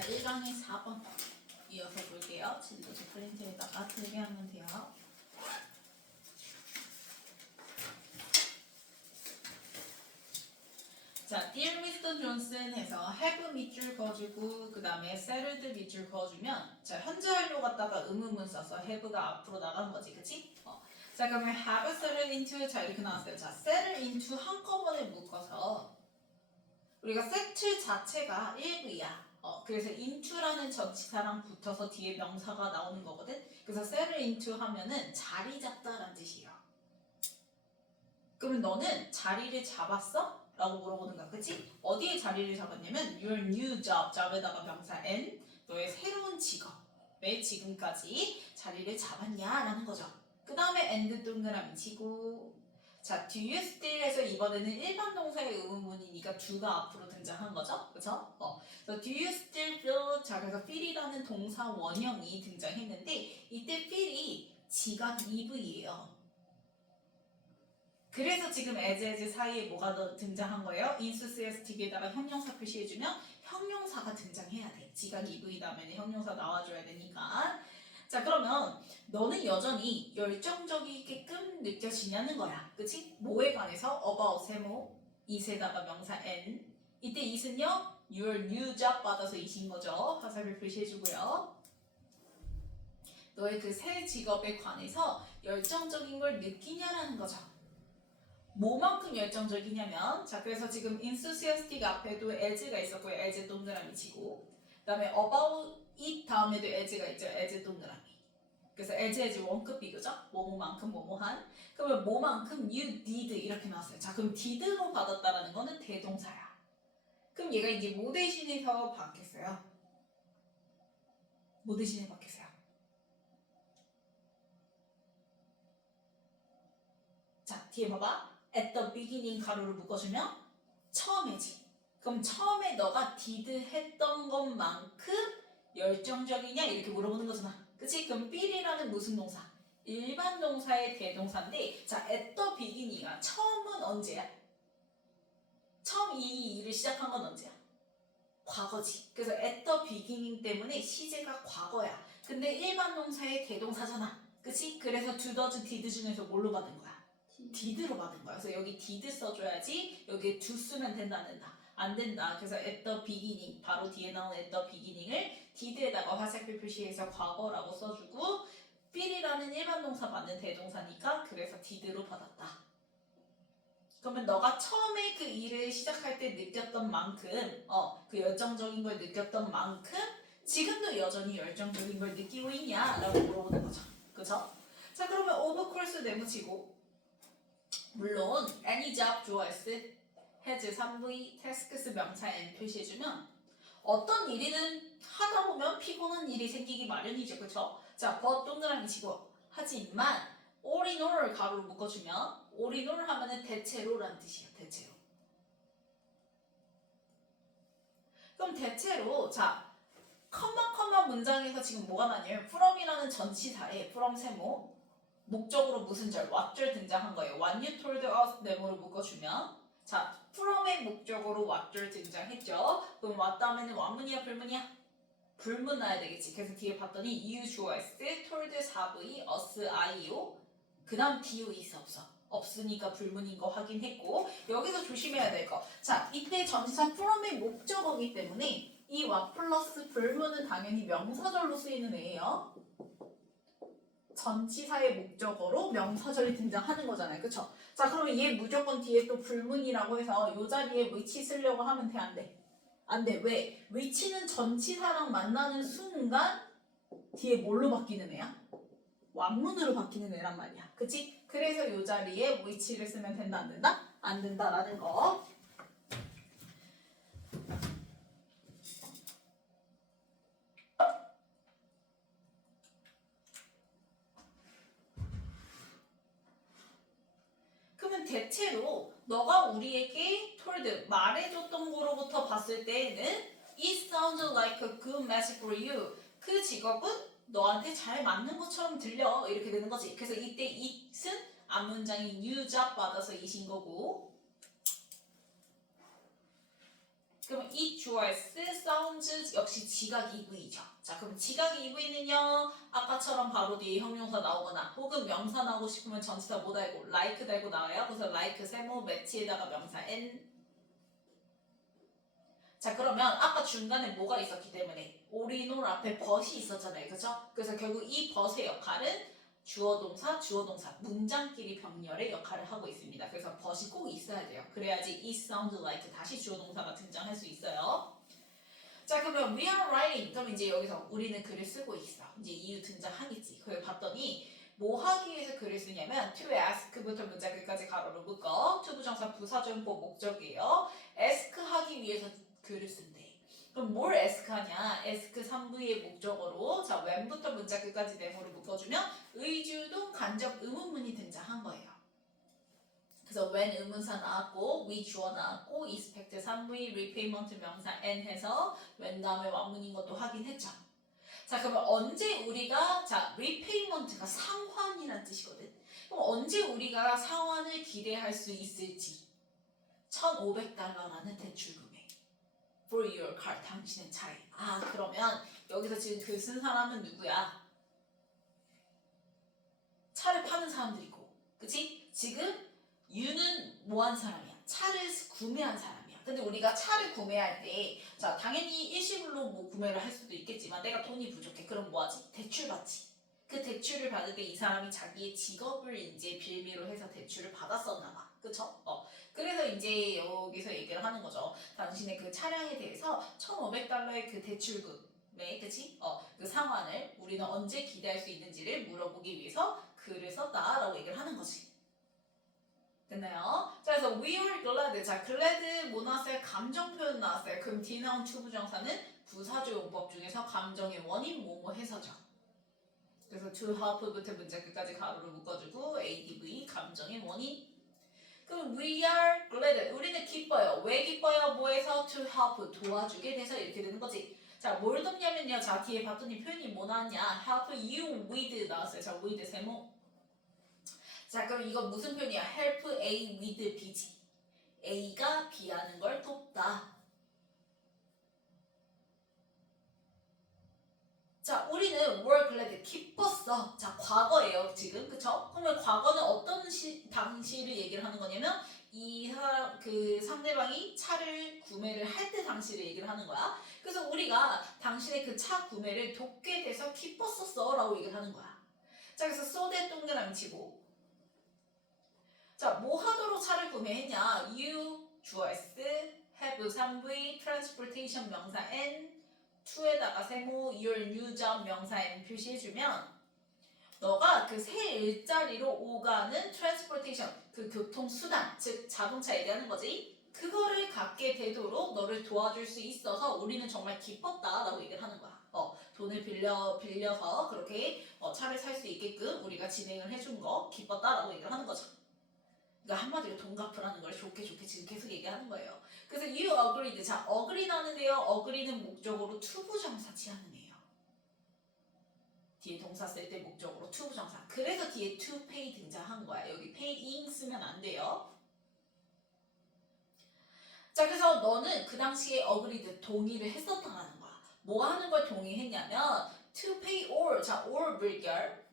자, 1강의 4번 이어서 볼게요. 진도지 프린트에다가 들게 하면 돼요. 자, Dear Mr. Johnson 해서 have 밑줄 그어주고 그 다음에 settled 밑줄 그어주면 자, 현재 완료 갖다가 의문문 써서 have가 앞으로 나간 거지, 그치? 자, 그러면 have settled into 자 이렇게 나왔어요. 자, settle into 한꺼번에 묶어서 우리가 settle 자체가 1부야. 그래서 into라는 전치사랑 붙어서 뒤에 명사가 나오는 거거든. 그래서 settle into 하면은 자리 잡다라는 뜻이에요. 그러면 너는 자리를 잡았어? 라고 물어보는 거야, 그치? 어디에 자리를 잡았냐면 your new job, job에다가 명사 n, 너의 새로운 직업에 지금까지 자리를 잡았냐? 라는 거죠. 그 다음에 and 동그라미 치고 자, do you still 해서 이번에는 일반 동사의 의문문이니까 do가 앞으로 등장한 거죠, 그쵸? 그래서 do you still feel, 자, 그래서 feel이라는 동사 원형이 등장했는데 이때 feel이 지각 EV예요. 그래서 지금 as 사이에 뭐가 더 등장한 거예요? 인수스에스틱에다가 형용사 표시해주면 형용사가 등장해야 돼. 지각 EV 다음에는 형용사 나와줘야 되니까. 자, 그러면 너는 여전히 열정적이게끔 느껴지냐는 거야. 그치? 뭐에 관해서? about 세모, it에다가 명사 n. 이때 it은요? your new job 받아서 it인 거죠. 화살표 표시해주고요. 너의 그 새 직업에 관해서 열정적인 걸 느끼냐라는 거죠. 뭐만큼 열정적이냐면 자, 그래서 지금 enthusiastic 앞에도 as가 있었고요. as 동그라미 치고 그 다음에 about it 다음에도 as가 있죠. as 동그라미. 그래서 as 원급 비교죠. 뭐뭐만큼 뭐뭐한. 그러면 뭐만큼 you did 이렇게 나왔어요. 자, 그럼 did로 받았다라는 거는 대동사야. 그럼 얘가 이제 뭐 대신해서 받겠어요? 뭐 대신에 받겠어요? 자, 뒤에 봐봐. at the beginning 가로를 묶어주면 처음이지. 그럼 처음에 너가 did 했던 것만큼 열정적이냐 이렇게 물어보는 거잖아. 그치? 그럼 be이라는 무슨 동사? 일반 동사의 대동사인데 자, at the beginning아 처음은 언제야? 처음 이 일을 시작한 건 언제야? 과거지. 그래서 at the beginning 때문에 시제가 과거야. 근데 일반 동사의 대동사잖아. 그치? 그래서 do, does, did 중에서 뭘로 받은 거야? did로 받은 거야. 그래서 여기 did 써줘야지 여기에 do 쓰면 된다 안 된다? 안 된다. 그래서 at the beginning 바로 뒤에 나온 at the beginning을 did에다가 화살표 표시해서 과거라고 써주고 feel이라는 일반 동사 맞는 대동사니까 그래서 did로 받았다. 그러면 너가 처음에 그 일을 시작할 때 느꼈던 만큼 그 열정적인 걸 느꼈던 만큼 지금도 여전히 열정적인 걸 느끼고 있냐? 라고 물어보는 거죠. 그쵸? 자, 그러면 of course 네모치고 물론 any job 좋아했을 has 3V tasks 명사 n 표시해주면 어떤 일이든 하다 보면 피곤한 일이 생기기 마련이죠. 그쵸? 자, but 동그라미 치고 하지만 all in all 가로로 묶어주면 all in all 하면은 대체로라는 뜻이에요. 대체로. 그럼 대체로 자 컴마 문장에서 지금 뭐가 나냐면 from이라는 전치사에 from 세모 목적으로 무슨 절, what 절 등장한 거예요. What you told us 네모를 묶어주면 자, from의 목적으로 what 절 등장했죠. 그럼 what 다음에는 완문이야 불문이야? 불문 나야 되겠지. 그래서 뒤에 봤더니 you 좋아했을 told 4V us I요. 그 다음 do is 없으니까 불문인 거 확인했고 여기서 조심해야 될 거. 자, 이때 전치사 from의 목적어기 때문에 이 what 플러스 불문은 당연히 명사절로 쓰이는 애예요. 전치사의 목적어로 명사절이 등장하는 거잖아요. 그쵸? 자, 그러면 얘 무조건 뒤에 또 불문이라고 해서 이 자리에 which 쓰려고 하면 돼? 안 돼? 안 돼. 왜? which는 전치사랑 만나는 순간 뒤에 뭘로 바뀌는 애야? 완문으로 바뀌는 애란 말이야. 그치? 그래서 이 자리에 which를 쓰면 된다 안 된다? 안 된다라는 거. 그러면 대체로 너가 우리에게 told 말해줬던 거로부터 봤을 때에는 it sounds like a good match for you. 그 직업은 너한테 잘 맞는 것처럼 들려 이렇게 되는 거지. 그래서 이때 it은 앞문장이 new job 받아서 it인 거고 그럼 it draws sounds 역시 지각 EV죠. 자, 그럼 지각 EV는요, 아까처럼 바로 뒤에 형용사 나오거나 혹은 명사 나오고 싶으면 전치사 뭐 달고 like 달고 나와요. 그래서 like 세모 매치에다가 명사 n. 자, 그러면 아까 중간에 뭐가 있었기 때문에 올인올 앞에 but이 있었잖아요. 그죠? 그래서 결국 이 but의 역할은 주어 동사 문장끼리 병렬의 역할을 하고 있습니다. 그래서 but이 꼭 있어야 돼요. 그래야지 it sounds like 다시 주어 동사가 등장할 수 있어요. 자, 그러면 we are writing. 그럼 이제 여기서 우리는 글을 쓰고 있어. 이제 이유 등장하겠지. 그걸 봤더니 뭐 하기 위해서 글을 쓰냐면 to ask부터 문장 끝까지 가로로 묶어. to 부정사 부사절보 목적이에요. ask 하기 위해서 글을 쓴대. 그럼 뭘 ask 하냐? ask 3부의 목적어로 자 when부터 문장 끝까지 네모로 묶어주면 의주동 간접 의문문이 등장한 거예요. 그래서 when 의문사 나왔고 we 주어 나왔고 expect 3부의 repayment 명사 and 해서 when 다음에 완문인 것도 확인했죠. 자, 그러면 언제 우리가 자 repayment가 상환이라는 뜻이거든. 그럼 언제 우리가 상환을 기대할 수 있을지 1,500달러라는 대출 금액 for your car 당신의 차에. 아, 그러면 여기서 지금 글 쓴 사람은 누구야? 차를 파는 사람들이고, 그치? 지금 유는 뭐 한 사람이야? 차를 구매한 사람이야. 근데 우리가 차를 구매할 때, 자, 당연히 일시불로 뭐 구매를 할 수도 있겠지만 내가 돈이 부족해. 그럼 뭐 하지? 대출 받지. 그 대출을 받을 때 이 사람이 자기의 직업을 이제 빌미로 해서 대출을 받았었나 봐. 그쵸? 그래서 이제 여기서 얘기를 하는 거죠. 당신의 그 차량에 대해서 1,500달러의 그 대출금에, 그치? 그 상환을 우리는 언제 기대할 수 있는지를 물어보기 위해서 글을 썼다라고 얘기를 하는 거지. 됐나요? 자, 그래서 we are glad. 자, glad 뭐 나왔어요? 감정 표현 나왔어요. 그럼 뒤에 나온 투부정사는 부사조 용법 중에서 감정의 원인 뭐뭐 해서죠. 그래서 to help부터 문장 끝까지 가로로 묶어주고 adv 감정의 원인. 그럼 we are glad. 우리는 기뻐요. 왜 기뻐요? 뭐해서? to help 도와주게 돼서 이렇게 되는 거지. 자, 뭘 돕냐면요. 자, 뒤에 봤더니 표현이 뭐 나왔냐? help you with 나왔어요. 자, with 세모. 자, 그럼 이거 무슨 표현이야? help A with B지. A가 B 하는 걸 돕다. 자, 우리는 were glad 기뻤어. 자, 과거예요, 지금. 그쵸? 그러면 과거는 어떤 당시를 얘기를 하는 거냐면 이 사람 그 상대방이 차를 구매를 할 때 당시를 얘기를 하는 거야. 그래서 우리가 당신의 그 차 구매를 돕게 돼서 기뻤었어라고 얘기를 하는 거야. 자, 그래서 so that 동그라미 치고 자, 뭐 하도록 차를 구매했냐? You 주어 S, have 3V, transportation 명사 N, to에다가 세모, your new job 명사 N 표시해주면 너가 그 세 일자리로 오가는 transportation, 그 교통수단, 즉 자동차 얘기하는 거지. 그거를 갖게 되도록 너를 도와줄 수 있어서 우리는 정말 기뻤다라고 얘기를 하는 거야. 돈을 빌려서 그렇게 차를 살 수 있게끔 우리가 진행을 해준 거 기뻤다라고 얘기를 하는 거죠. 그러니까 한마디로 돈 갚으라는 걸 좋게 지금 계속 얘기하는 거예요. 그래서 you agreed. 자, agree 나는데요. agree는 목적으로 투부정사 취하는 애예요. 뒤에 동사 쓸 때 목적으로 투부정사. 그래서 뒤에 to pay 등장한 거야. 여기 paying 쓰면 안 돼요. 자, 그래서 너는 그 당시에 agreed 동의를 했었다는 거야. 뭐 하는 걸 동의했냐면 to pay all. 자, all 물결.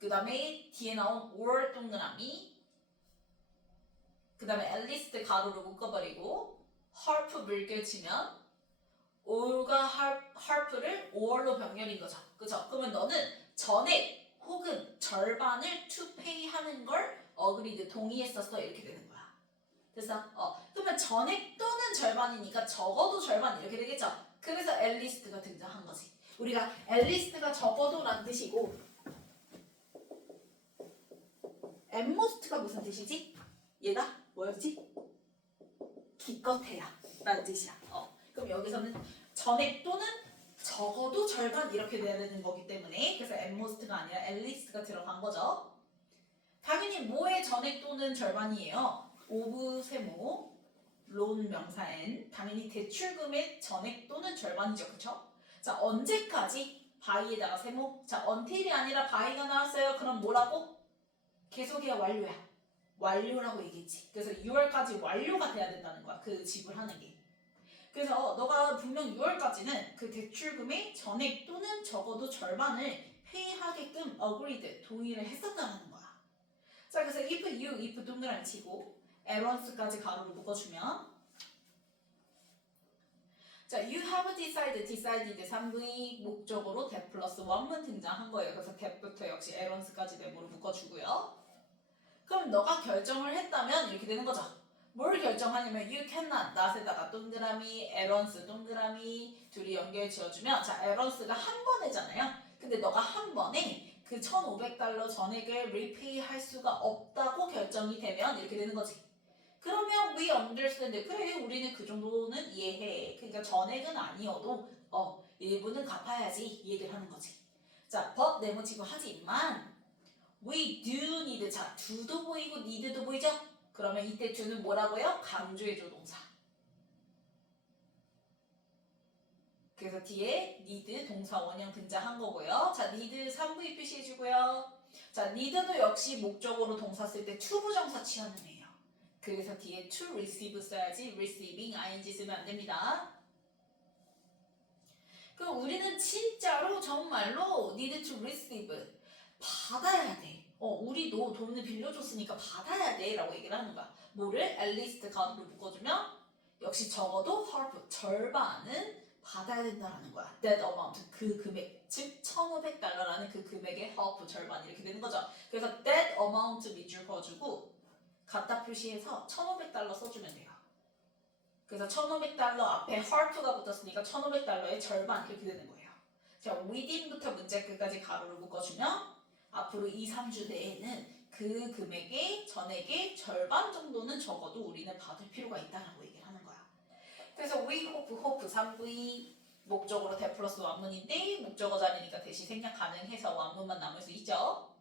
그 다음에 뒤에 나온 or 동그라미 그 다음에 앨리스트 가로로 묶어버리고 harp 물결 치면 all과 harp를 or로 병렬인 거죠. 그죠? 그러면 너는 전액 혹은 절반을 to pay 하는 걸 agreed 동의했었어 이렇게 되는 거야. 됐어? 그러면 전액 또는 절반이니까 적어도 절반 이렇게 되겠죠? 그래서 앨리스트가 등장한 거지. 우리가 앨리스트가 적어도란 뜻이고 앰모스트가 무슨 뜻이지? 얘가 뭐였지? 기껏해야 라는 뜻이야. 그럼 여기서는 전액 또는 적어도 절반 이렇게 돼야 되는 거기 때문에 그래서 앰모스트가 아니라 앨리스트가 들어간 거죠. 당연히 뭐의 전액 또는 절반이에요? 오브 세모 론 명사 N 당연히 대출금의 전액 또는 절반이죠. 그쵸? 자, 언제까지? 바이에다가 세모. 자, until이 아니라 바이가 나왔어요. 그럼 뭐라고? 계속해야 완료야. 완료라고 얘기했지. 그래서 6월까지 완료가 돼야 된다는 거야. 그 지불하는 게. 그래서 너가 분명 6월까지는 그 대출금의 전액 또는 적어도 절반을 페이하게끔 agreed, 동의를 했었다는 거야. 자, 그래서 if 동그라미 치고 errands까지 가로를 묶어주면 자, you have decided 3V 목적으로 that 플러스 1문 등장한 거예요. 그래서 that부터 역시 errands까지 네모를 묶어주고요. 그럼 너가 결정을 했다면 이렇게 되는 거죠. 뭘 결정하냐면 you cannot, not에다가 동그라미, errands 동그라미 둘이 연결 지어주면 자, errands가 한 번이잖아요. 근데 너가 한 번에 그 1,500달러 전액을 repay 할 수가 없다고 결정이 되면 이렇게 되는 거지. 그러면 we understand. 그래, 우리는 그 정도는 이해해. 그러니까 전액은 아니어도 일부는 갚아야지 이 얘기를 하는 거지. 자, but 네모치고 하지만 we do need. 자, do도 보이고 need도 보이죠? 그러면 이때 do는 뭐라고요? 강조해줘 동사. 그래서 뒤에 need 동사 원형 등장한 거고요. 자, need 3V 표시해주고요. 자, need도 역시 목적으로 동사 쓸 때 to 부정사 취하는 애예요. 그래서 뒤에 to receive 써야지 receiving ing 쓰면 안 됩니다. 그럼 우리는 진짜로 정말로 need to receive 받아야 돼. 우리도 돈을 빌려줬으니까 받아야 돼 라고 얘기를 하는 거야. 뭐를? at least 가로를 묶어주면 역시 적어도 half, 절반은 받아야 된다라는 거야. that amount, 그 금액, 즉 1,500달러라는 그 금액의 half, 절반 이렇게 되는 거죠. 그래서 that amount 밑줄 그어주고 갖다 표시해서 1,500달러 써주면 돼요. 그래서 1,500달러 앞에 half가 붙었으니까 1,500달러의 절반 이렇게 되는 거예요. 자, within부터 문자 끝까지 가로를 묶어주면 앞으로 2, 3주 내에는 그 금액의 전액의 절반 정도는 적어도 우리는 받을 필요가 있다라고 얘기를 하는 거야. 그래서 we hope 3V 목적으로 that 플러스 완문인데 목적어 자리니까 대시 생략 가능해서 완문만 남을 수 있죠.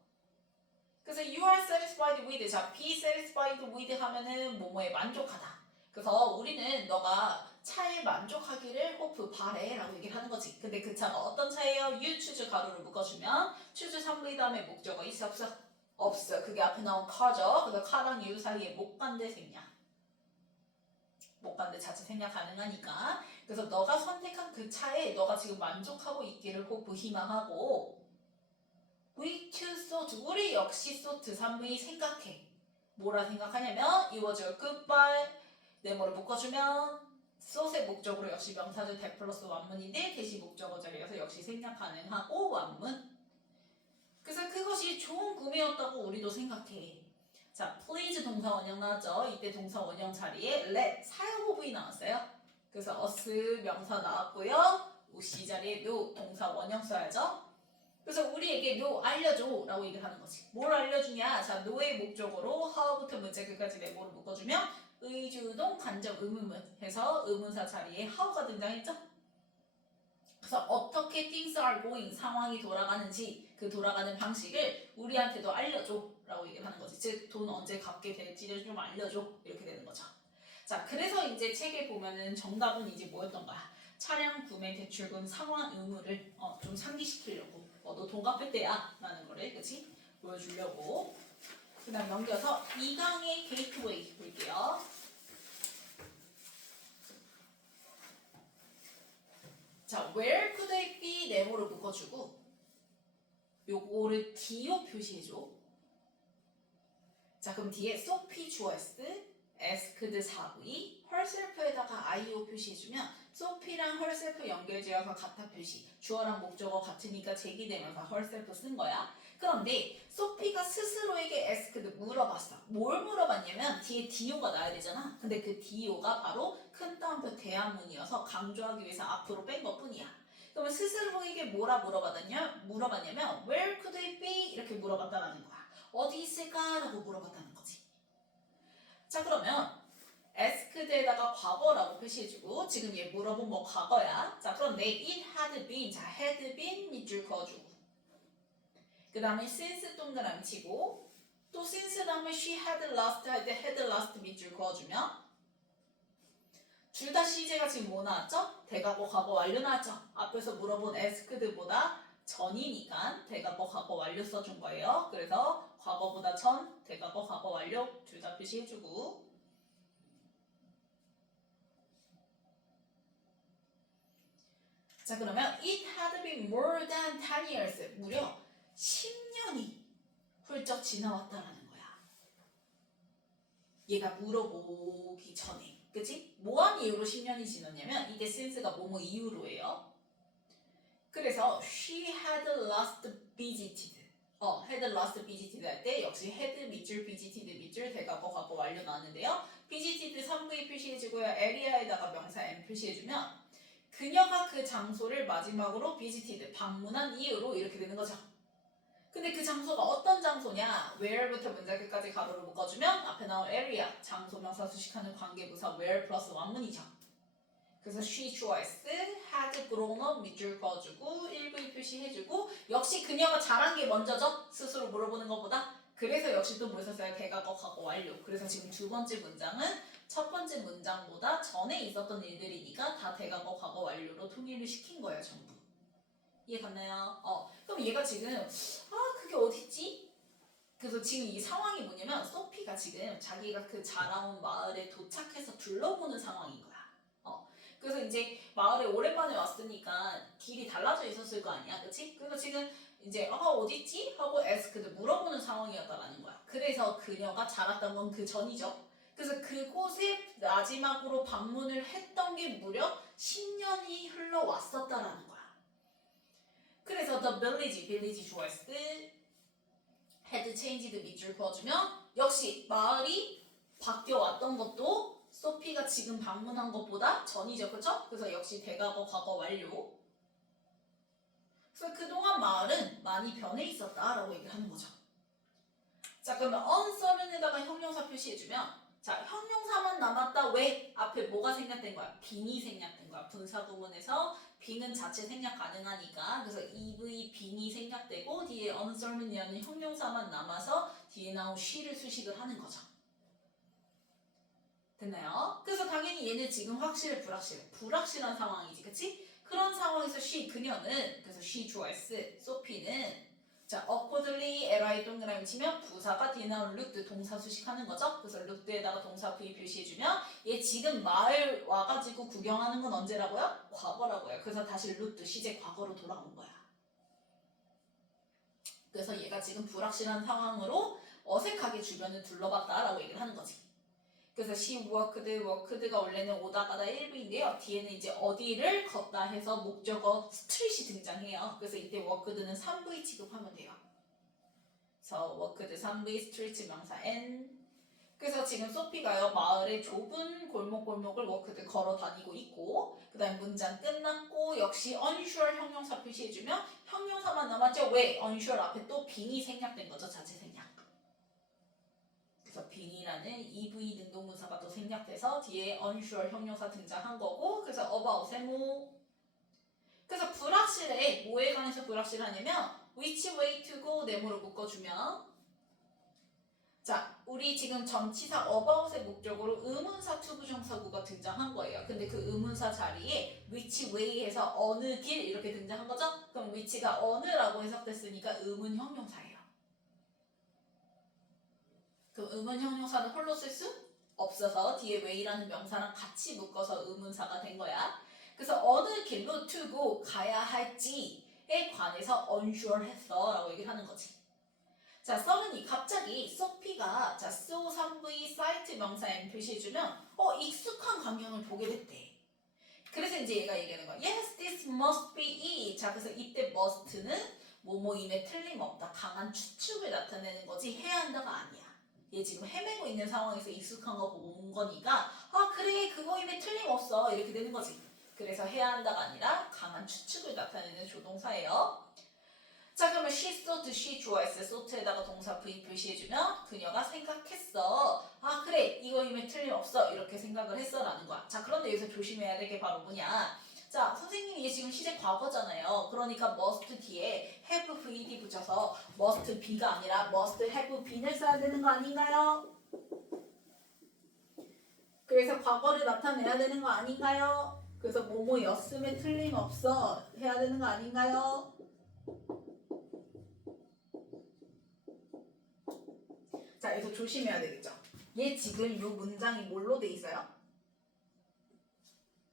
그래서 you are satisfied with. 자, be satisfied with 하면은 뭐뭐에 만족하다. 그래서 우리는 너가 차에 만족하기를 hope, 바래 라고 얘기를 하는 거지. 근데 그 차가 어떤 차예요? you choose 가로를 묶어주면 choose 3V 다음에 목적어 있어 없어? 없어. 그게 앞에 나온 car죠. 그래서 car랑 you 사이에 목반대 생략. 목반대 자체 생략 가능하니까. 그래서 너가 선택한 그 차에 너가 지금 만족하고 있기를 hope, 희망하고 we too thought, 우리 역시 thought 3V 생각해. 뭐라 생각하냐면 it was a goodbye. 네모를 묶어주면 thought의 목적으로 역시 명사절 that 플러스 완문인데 대시 목적어 자리에서 역시 생략 가능하고 완문. 그래서 그것이 좋은 꿈이었다고 우리도 생각해. 자, please 동사 원형 나왔죠. 이때 동사 원형 자리에 let 사용 호브이 나왔어요. 그래서 us 명사 나왔고요. 우시 자리에 no 동사 원형 써야죠. 그래서 우리에게 no 알려줘 라고 얘기를 하는 거지. 뭘 알려주냐? 자, no의 목적으로 how부터 문자 끝까지 네모를 묶어주면 의주동 간접 의문문 해서 의문사 자리에 how가 등장했죠. 그래서 어떻게 things are going, 상황이 돌아가는지 그 돌아가는 방식을 우리한테도 알려줘 라고 얘기를 하는 거지. 즉, 돈 언제 갚게 될지를 좀 알려줘 이렇게 되는 거죠. 자, 그래서 이제 책에 보면은 정답은 이제 뭐였던 거야? 차량 구매 대출금 상환 의무를 좀 상기시키려고 너 돈 갚을 때야 라는 거를 그치? 보여주려고. 그 다음 넘겨서 2강의 게이트웨이 볼게요. 자, where could it be 네모를 묶어주고 요거를 D로 표시해줘. 자, 그럼 뒤에 Sophie 주어스, asked 4V, herself에다가 IO 표시해주면 Sophie랑 herself 연결지어서 같아 표시. 주어랑 목적어 같으니까 제기되면서 herself 쓴 거야. 그런데 소피가 스스로에게 asked 물어봤어. 뭘 물어봤냐면 뒤에 DO가 나야 되잖아. 근데 그 DO가 바로 큰 따옴표 대한문이어서 강조하기 위해서 앞으로 뺀 것뿐이야. 그러면 스스로에게 뭐라 물어봤냐면 where could it be? 이렇게 물어봤다라는 거야. 어디 있을까? 라고 물어봤다는 거지. 자, 그러면 asked에다가 과거라고 표시해주고 지금 얘 물어본 뭐 과거야. 자, 그런데 it had been, 자, had been 밑줄 그어주고 그 다음에 since 동그라미 치고 또 since 다음에 she had lost 할 때 had lost 밑줄 그어주면 둘 다 시제가 지금 뭐 나왔죠? 대과거 과거 완료 나왔죠? 앞에서 물어본 asked보다 전이니까 대과거 과거 완료 써준 거예요. 그래서 과거보다 전, 대과거, 과거 완료 둘 다 표시해주고. 자, 그러면 it had been more than 10 years. 무려 10년이 훌쩍 지나왔다라는 거야. 얘가 물어보기 전에. 그치? 뭐한 이유로 10년이 지났냐면 이게 since가 뭐뭐 이유로예요. 그래서 she had last visited. had last visited 할 때 역시 had 밑줄 visited 밑줄 대과거 과거 완료 나왔는데요. visited 3부에 표시해주고요. area에다가 명사 m 표시해주면 그녀가 그 장소를 마지막으로 visited 방문한 이유로 이렇게 되는 거죠. 근데 그 장소가 어떤 장소냐? where부터 문장 끝까지 가로를 묶어주면 앞에 나온 area 장소 명사 수식하는 관계부사 where 플러스 완문이죠. 그래서 she choice had grown up 밑줄 그어주고 1V 표시해주고 역시 그녀가 잘한 게 먼저죠. 스스로 물어보는 것보다. 그래서 역시 또 뭐 있었어요? 대과거 과거 완료. 그래서 지금 두 번째 문장은 첫 번째 문장보다 전에 있었던 일들이니까 다 대과거 과거 완료로 통일을 시킨 거예요. 전부. 이해 갔나요? 그럼 얘가 지금 그게 어딨지? 그래서 지금 이 상황이 뭐냐면 소피가 지금 자기가 그 자라온 마을에 도착해서 둘러보는 상황인 거야. 그래서 이제 마을에 오랜만에 왔으니까 길이 달라져 있었을 거 아니야, 그치? 그래서 지금 이제 어딨지? 하고 에스크드 물어보는 상황이었다라는 거야. 그래서 그녀가 자랐던 건 그 전이죠. 그래서 그곳에 마지막으로 방문을 했던 게 무려 10년이 흘러왔었다라는 거야. 그래서 the village 좋아했을 때 had changed 밑줄 그어주면 역시 마을이 바뀌어왔던 것도 소피가 지금 방문한 것보다 전이죠, 그렇죠? 그래서 역시 대과거 과거 완료. 그래서 그동안 마을은 많이 변해 있었다라고 얘기를 하는 거죠. 자, 그러면 uncertain에다가 형용사 표시해주면 자, 형용사만 남았다. 왜? 앞에 뭐가 생략된 거야? 빙이 생략된 거야. 분사 구문에서 빙은 자체 생략 가능하니까 그래서 EV 빙이 생략되고 뒤에 uncertain이라는 형용사만 남아서 뒤에 나온 she를 수식을 하는 거죠. 됐나요? 그래서 당연히 얘는 지금 확실해 불확실해? 불확실한 상황이지, 그치? 그런 상황에서 she, 그녀는 그래서 she choice, 소피는 자, awkwardly, li 동그라미 치면 부사가 뒤에 나온 looked 동사 수식하는 거죠. 그래서 looked에다가 동사 V 표시해주면 얘 지금 마을 와가지고 구경하는 건 언제라고요? 과거라고요. 그래서 다시 looked 시제 과거로 돌아온 거야. 그래서 얘가 지금 불확실한 상황으로 어색하게 주변을 둘러봤다라고 얘기를 하는 거지. 그래서 she walked가 원래는 오다 가다 1부인데요. 뒤에는 이제 어디를 걷다 해서 목적어 street이 등장해요. 그래서 이때 walked는 3V 취급하면 돼요. 그래서 walked 3V street 명사 n. 그래서 지금 소피가요 마을의 좁은 골목을 walked 걸어 다니고 있고 그 다음 문장 끝났고 역시 unsure 형용사 표시해주면 형용사만 남았죠. 왜? unsure 앞에 또 빙이 생략된 거죠. 자체 생략. 그래서 빙이라는 EV 능동문사가 또 생략돼서 뒤에 unsure 형용사 등장한 거고 그래서 about의 뭐 그래서 불확실해 뭐에 관해서 불확실하냐면 which way to go 네모로 묶어주면 자 우리 지금 전치사 about의 목적으로 의문사 투부정사구가 등장한 거예요. 근데 그 의문사 자리에 which way 해서 어느 길 이렇게 등장한 거죠. 그럼 which가 어느라고 해석됐으니까 의문 형용사예요. 그럼 의문 형용사는 홀로 쓸 수 없어서 뒤에 way라는 명사랑 같이 묶어서 의문사가 된 거야. 그래서 어느 길로 to go 가야 할지에 관해서 unsure 했어 라고 얘기를 하는 거지. 자, 썰은이 갑자기 소피가 자, so 3V 사이트 명사 M 표시해주면 익숙한 광경을 보게 됐대. 그래서 이제 얘가 얘기하는 거야. Yes, this must be it. 자, 그래서 이때 must는 뭐뭐임에 틀림없다. 강한 추측을 나타내는 거지 해야 한다가 아니야. 얘 지금 헤매고 있는 상황에서 익숙한 거 보고 온 거니까 그래 그거임에 틀림없어 이렇게 되는 거지. 그래서 해야 한다가 아니라 강한 추측을 나타내는 조동사예요. 자 그러면 she thought she 좋아했어. thought에다가 동사 V 표시해주면 그녀가 생각했어. 그래 이거임에 틀림없어 이렇게 생각을 했어 라는 거야. 자 그런데 여기서 조심해야 될 게 바로 뭐냐. 자 선생님이 지금 시제 과거잖아요. 그러니까 must 뒤에 have vd 붙여서 must be가 아니라 must have been을 써야 되는 거 아닌가요? 그래서 과거를 나타내야 되는 거 아닌가요? 그래서 뭐뭐였음에 틀림없어 해야 되는 거 아닌가요? 자, 여기서 조심해야 되겠죠. 얘 지금 이 문장이 뭘로 돼 있어요?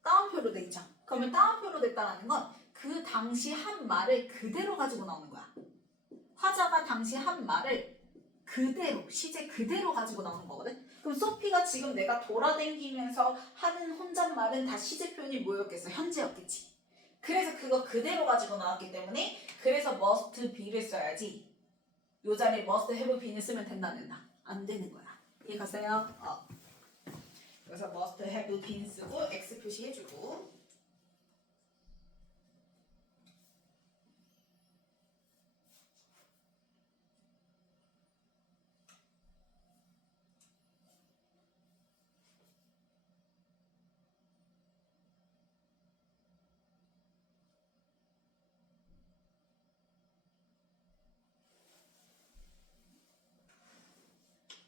따옴표로 돼 있죠. 그러면 따옴표로 됐다라는 건 그 당시 한 말을 그대로 가지고 나오는 거야. 화자가 당시 한 말을 그대로, 시제 그대로 가지고 나오는 거거든. 그럼 소피가 지금 내가 돌아다니면서 하는 혼잣말은 다 시제 표현이 뭐였겠어? 현재였겠지. 그래서 그거 그대로 가지고 나왔기 때문에 그래서 must be를 써야지. 요 자리에 must have be는 쓰면 된다 안 된다? 안 되는 거야. 이해 갔어요? 그래서 must have been 쓰고 x 표시해주고.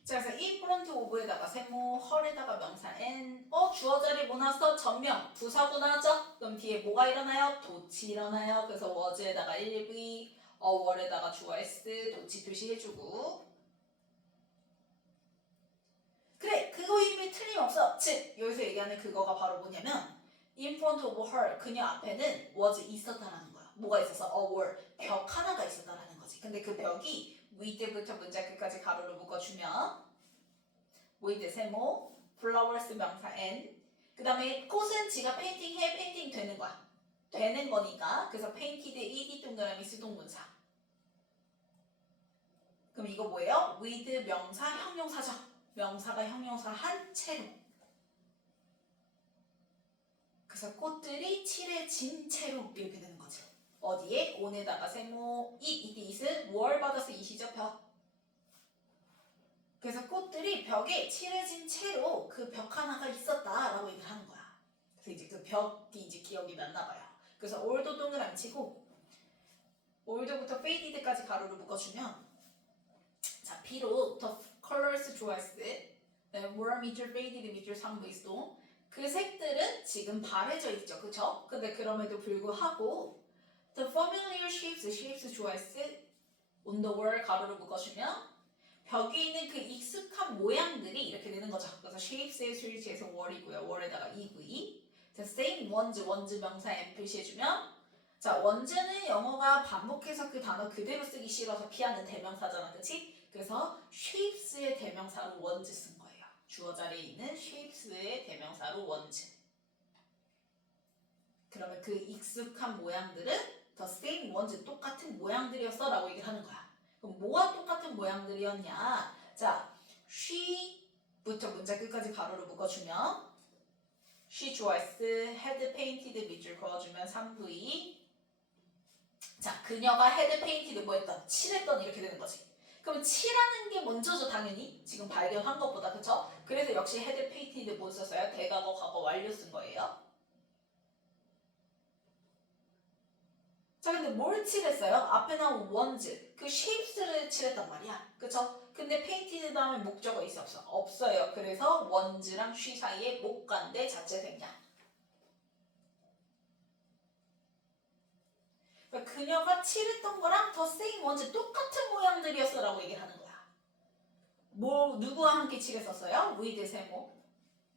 자, 그래서 in front of에다가 세모, 헐에다가 명사 n. 주어 자리 뭐 나왔어? 전명, 부사구 나왔죠? 그럼 뒤에 뭐가 일어나요? 도치 일어나요. 그래서 was에다가 1v, were에다가 주어 s, 도치 표시해주고. 그래, 그거 이미 틀림없어. 즉, 여기서 얘기하는 그거가 바로 뭐냐면 in front of her, 그녀 앞에는 was 있었다라는 거야. 뭐가 있었어? a wall, 벽 하나가 있었다라는 거지. 근데 그 벽이 with부터 문장 끝까지 가로로 묶어주면 with 세모, flowers 명사 n. 그 다음에 꽃은 지가 페인팅 해, 페인팅 되는 거야. 되는 거니까. 그래서 painted ed 동그라미 수동문사. 그럼 이거 뭐예요? with 명사 형용사죠. 명사가 형용사 한 채로. 그래서 꽃들이 칠해진 채로 이렇게 되는 거죠. 어디에? on에다가 세모, it은 월 받아서 이시죠, 벽. 그래서 꽃들이 벽에 칠해진 채로 그 벽 하나가 있었다라고 얘기를 하는 거야. 그래서 이제 그 벽이 이제 기억이 났나 봐요. 그래서 올도 동그라미 치고 올드부터 faded까지 가로를 묶어주면 자, 비록 the colors 좋아했을 때 were 밑줄 faded 밑줄 상부 있어. 그 색들은 지금 바래져 있죠, 그쵸? 근데 그럼에도 불구하고 the familiar shapes 좋아했을 때 on the wall 가로를 묶어주면 벽에 있는 그 익숙한 모양들이 이렇게 되는 거죠. 그래서 shapes의 수일치에서 wall이고요. wall에다가 EV. 자, same ones 명사 M 표시해주면 자, ones는 영어가 반복해서 그 단어 그대로 쓰기 싫어서 피하는 대명사잖아, 그치? 그래서 shapes의 대명사로 ones 쓴 거예요. 주어 자리에 있는 shapes의 대명사로 ones. 그러면 그 익숙한 모양들은 the same ones, 똑같은 모양들이었어 라고 얘기를 하는 거야. 그럼 뭐와 똑같은 모양들이었냐? 자, she부터 문장 끝까지 가로를 묶어주면 she 좋아했어, had painted 밑줄 그어주면 3V. 자, 그녀가 had painted 뭐 했던? 칠했던 이렇게 되는 거지. 그럼 칠하는 게 먼저죠, 당연히. 지금 발견한 것보다, 그쵸? 그래서 역시 had painted 뭐 썼어요? 대과거, 과거, 완료 쓴 거예요. 자, 근데 뭘 칠했어요? 앞에 나온 ones, 그 shapes를 칠했단 말이야. 그쵸? 근데 painted 다음에 목적어 있어 없어? 없어요. 그래서 ones랑 she 사이에 목관대 자체 생략. 그러니까 그녀가 칠했던 거랑 the same ones 똑같은 모양들이었어 라고 얘기를 하는 거야. 뭐 누구와 함께 칠했었어요? with 세모,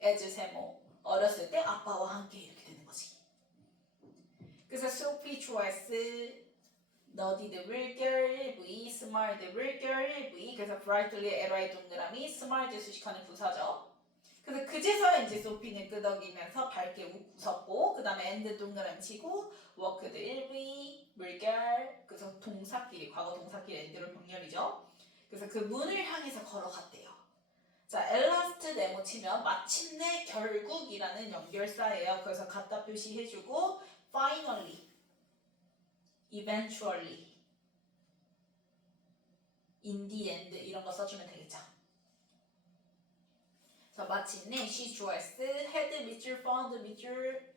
as 세모. 어렸을 때 아빠와 함께 이렇게 되는 거지. 그래서 Sophie 좋아했어, 너디드 물결, V, smart 물결, V. 그래서 brightly, LI 동그라미, smart 수식하는 부사죠. 그래서 그제서야 이제 소피는 끄덕이면서 밝게 웃었고, 그 다음에 and 동그라미 치고, worked 1V, 물결. 그래서 동사끼리, 과거 동사끼리 and로 병렬이죠. 그래서 그 문을 향해서 걸어갔대요. 자, 엘라스트 네모 치면 마침내 결국이라는 연결사예요. 그래서 갖다 표시해주고 finally, eventually, in the end 이런 거 써주면 되겠죠. 자, 마침내 she 좋아했어, had 밑줄, found 밑줄.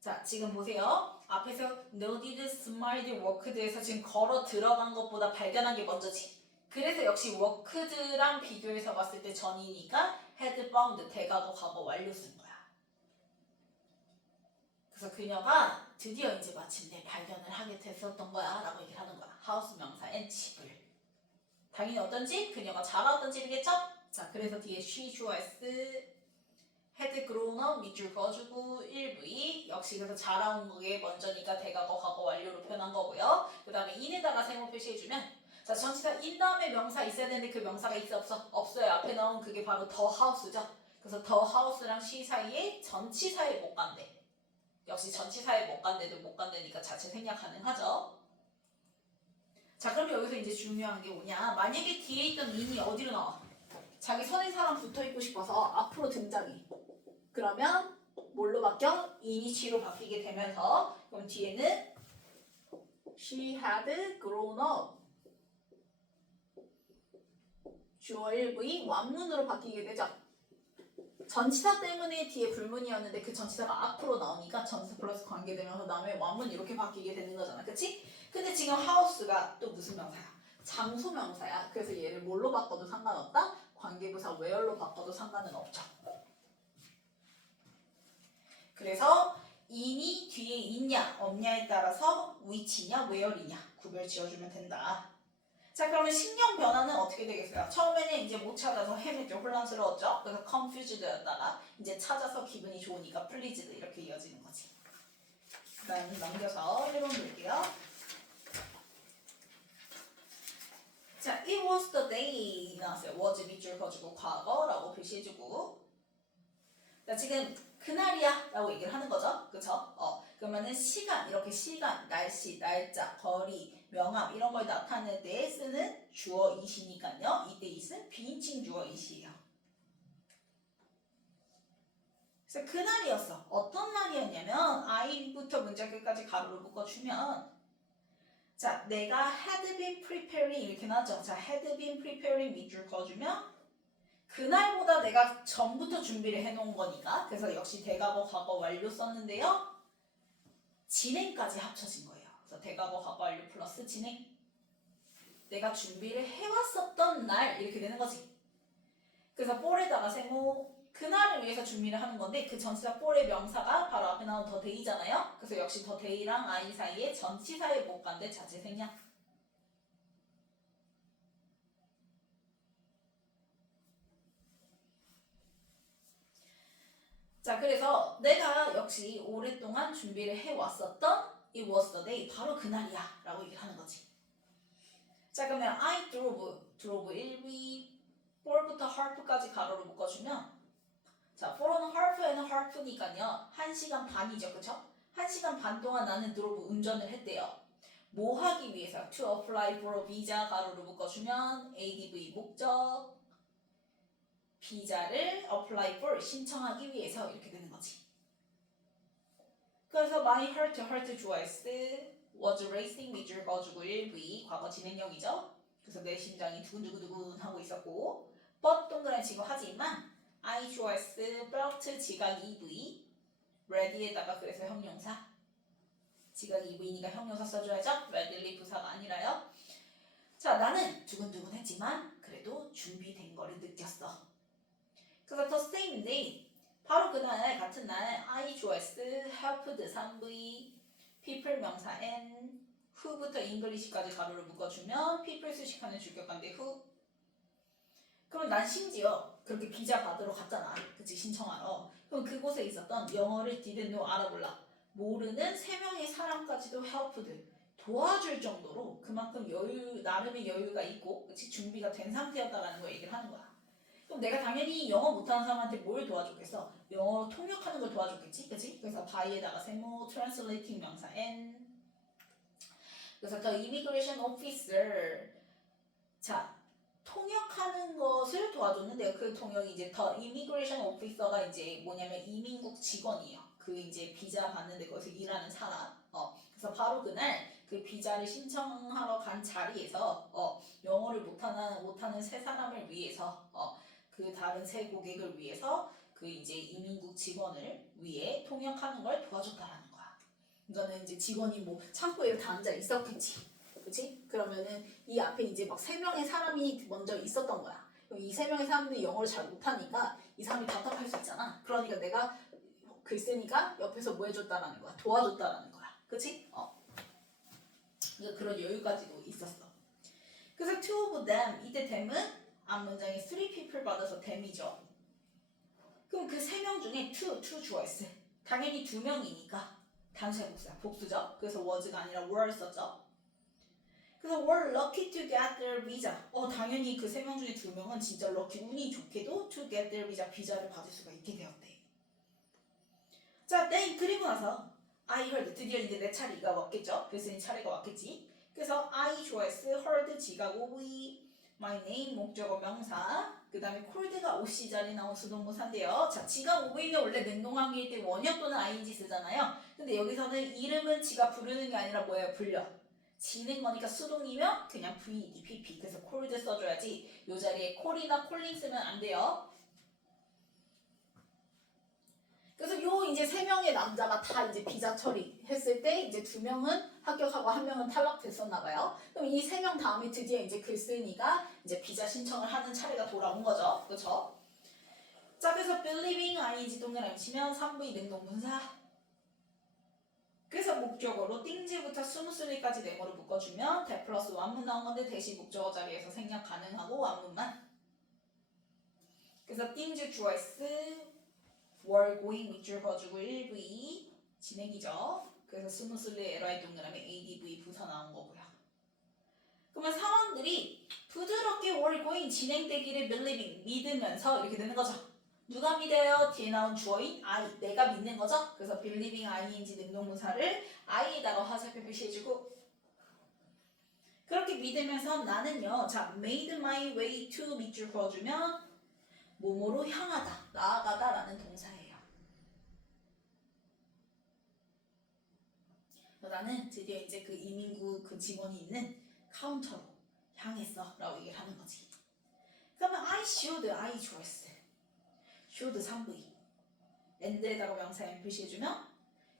자, 지금 보세요. 앞에서 noted, smiled, worked에서 지금 걸어 들어간 것보다 발견한 게 먼저지. 그래서 역시 worked랑 비교해서 봤을 때 전이니까 had found, 대과거, 과거 완료 쓴 거야. 그래서 그녀가 드디어 이제 마침내 발견을 하게 됐었던 거야 라고 얘기를 하는 거야. 하우스 명사 and 집을 당연히 어떤지? 그녀가 자라왔던 집이겠죠? 자, 그래서 뒤에 she was had grown up 밑줄 그어주고 1V 역시 그래서 자라온 게 먼저니까 대과거 과거 완료로 표현한 거고요. 그 다음에 in에다가 세모 표시해주면 자, 전치사 in 다음에 명사 있어야 되는데 그 명사가 있어 없어? 없어요. 앞에 나온 그게 바로 the house죠. 그래서 the house랑 she 사이에 전치사에 못 간대. 역시 전치사에 못 간대도 못 간다니까 자체 생략 가능하죠. 자, 그럼 여기서 이제 중요한 게 뭐냐? 만약에 뒤에 있던 in이 어디로 나와? 자기 선행 사람 붙어 있고 싶어서 앞으로 등장해. 그러면 뭘로 바뀌어? in이 she로 바뀌게 되면서 그럼 뒤에는 she had grown up 주어 1V 완문으로 바뀌게 되죠. 전치사 때문에 뒤에 불문이었는데 그 전치사가 앞으로 나오니까 전치사 플러스 관계되면서 다음에 완문 이렇게 바뀌게 되는 거잖아. 그치? 근데 지금 하우스가 또 무슨 명사야? 장소 명사야. 그래서 얘를 뭘로 바꿔도 상관없다? 관계부사 where로 바꿔도 상관은 없죠. 그래서 in이 뒤에 있냐 없냐에 따라서 which냐 where이냐 구별 지어주면 된다. 자, 그러면 신경 변화는 어떻게 되겠어요? 처음에는 이제 못 찾아서 헤맸죠. 혼란스러웠죠. 그래서 confused였다가 이제 찾아서 기분이 좋으니까 pleased 이렇게 이어지는 거지. 그 다음 넘겨서 1번 볼게요. 자, it was the day 나왔어요. was 밑줄 그어주고 과거라고 표시해주고 자, 지금 그날이야 라고 얘기를 하는 거죠. 그쵸? 그러면은 시간, 이렇게 시간, 날씨, 날짜, 거리, 명암 이런 걸 나타낼 때 쓰는 주어 it이니까요. 이때 it은 비인칭 주어 it이에요. 그래서 그날이었어. 어떤 날이었냐면 I부터 문장 끝까지 가로로 묶어주면 자, 내가 had been preparing 이렇게 나왔죠. 자, had been preparing 밑줄 그어주면 그날보다 내가 전부터 준비를 해놓은 거니까 그래서 역시 대과거 과거 완료 썼는데요. 진행까지 합쳐진 거예요. 그래서 대과거 과거 완료 플러스 진행 내가 준비를 해왔었던 날 이렇게 되는 거지. 그래서 for에다가 세모 그날을 위해서 준비를 하는 건데 그 전치사 for의 명사가 바로 앞에 나온 the day잖아요. 그래서 역시 the day랑 I 사이에 전치사에 못 간대 자체 생략. 자, 그래서 내가 역시 오랫동안 준비를 해왔었던 it was the day 바로 그날이야 라고 얘기를 하는 거지. 자, 그러면 I drove 1위 4부터 half까지 가로로 묶어주면 자, for는 half에는 half니까요 1시간 반이죠. 그쵸? 1시간 반 동안 나는 drove 운전을 했대요. 뭐 하기 위해서? to apply for a visa 가로로 묶어주면 ADV 목적 비자를 apply for 신청하기 위해서 이렇게 되는 거지. 그래서 my heart 좋아했어. was racing 밑줄 그어주고 1V 과거 진행형이죠. 그래서 내 심장이 두근두근두근 하고 있었고 but 동그라미 치고 하지만 I 좋아했어. belt 지각 2V ready에다가 그래서 형용사 지각 2V니까 형용사 써줘야죠. readily 부사가 아니라요. 자, 나는 두근두근했지만 그래도 준비된 거를 느꼈어. 그래서 the same day 바로 그날 같은 날 I 좋아했어. helped 3V people 명사 N who부터 English까지 가로를 묶어주면 people 수식하는 주격관대 who 그럼 난 심지어 그렇게 비자 받으러 갔잖아. 그치? 신청하러. 그럼 그곳에 있었던 영어를 didn't know 알아볼라 모르는 3명의 사람까지도 helped 도와줄 정도로 그만큼 나름의 여유가 있고 그치? 준비가 된 상태였다라는 걸 얘기를 하는 거야. 그럼 내가 당연히 영어 못하는 사람한테 뭘 도와줬겠어? 영어 통역하는 걸 도와줬겠지? 그치? 그래서 by에다가 세모 translating 명사 N 그래서 the immigration officer 자 통역하는 것을 도와줬는데 그 통역이 이제 the immigration officer가 이제 뭐냐면 이민국 직원이에요. 그 이제 비자 받는데 거기서 일하는 사람 그래서 바로 그날 그 비자를 신청하러 간 자리에서 영어를 못하는 세 사람을 위해서 그 다른 세 고객을 위해서 그 이제 이민국 직원을 위해 통역하는 걸 도와줬다라는 거야. 이거는 이제 직원이 뭐 창고에 다 앉아 있었겠지, 그렇지? 그러면은 이 앞에 이제 막 3명의 사람이 먼저 있었던 거야. 그럼 이 3명의 사람들이 영어를 잘 못하니까 이 사람이 답답할 수 있잖아. 그러니까 내가 글쎄니까 옆에서 뭐 해줬다라는 거야, 도와줬다라는 거야, 그렇지? 그러니까 그런 여유까지도 있었어. 그래서 two of them 이때 them은 앞문장에 three people 받아서 them이죠. 그럼 그 세 명 중에 two 주어 S 당연히 두 명이니까 단수의 복수죠. 그래서 was가 아니라 were 썼죠. 그래서 were lucky to get their visa. 당연히 그 세 명 중에 두 명은 진짜 lucky 운이 좋게도 to get their visa 비자를 받을 수가 있게 되었대. 자, 그리고 나서 I heard 드디어 이제 내 차례가 왔겠죠. 그래서 이 차례가 왔겠지. 그래서 I 주어S heard 지각 we my name 목적어 명사 그 다음에 could가 OC 자리에 나온 수동부사인데요. 자, 지각 we는 원래 능동관계일 때 원형 또는 ing 쓰잖아요. 근데 여기서는 이름은 지가 부르는 게 아니라 뭐예요? 불려. 지는 거니까 수동이면 그냥 VED, PP. 그래서 could 써줘야지. 이 자리에 call이나 calling 쓰면 안 돼요. 그래서 요 이제 세 명의 남자가 다 이제 비자 처리했을 때 이제 두 명은 합격하고 한 명은 탈락됐었나 봐요. 그럼 이 세 명 다음에 드디어 이제 글쓴이가 이제 비자 신청을 하는 차례가 돌아온 거죠. 그렇죠? 자, 그래서 believing ing 동그라미 치면 3V 능동분사. 그래서 목적어로 띵즈부터 스무슬리까지 네모를 묶어주면 대 플러스 완문 나온 건데 대신 목적어 자리에서 생략 가능하고 완문만. 그래서 띵즈 주어 S were going 밑줄 그어주고 1V 진행이죠. 그래서 스무슬리 LI 동그라미 ADV 부사 나온 거고요. 그러면 상황들이 부드럽게 were going 진행되기를 believing 믿으면서 이렇게 되는 거죠. 누가 믿어요? 뒤에 나온 주어인 I 내가 믿는 거죠. 그래서 believing ing 능동문사를 I에다가 화살표 표시해주고 그렇게 믿으면서 나는요. 자, made my way to 밑줄 그어주면 뭐뭐로 향하다, 나아가다 라는 동사예요. 나는 드디어 이제 그 이민구 그 직원이 있는 카운터로 향했어 라고 얘기를 하는 거지. 그러면 I should, I choice should 3V and에다가 명사 M 표시해주면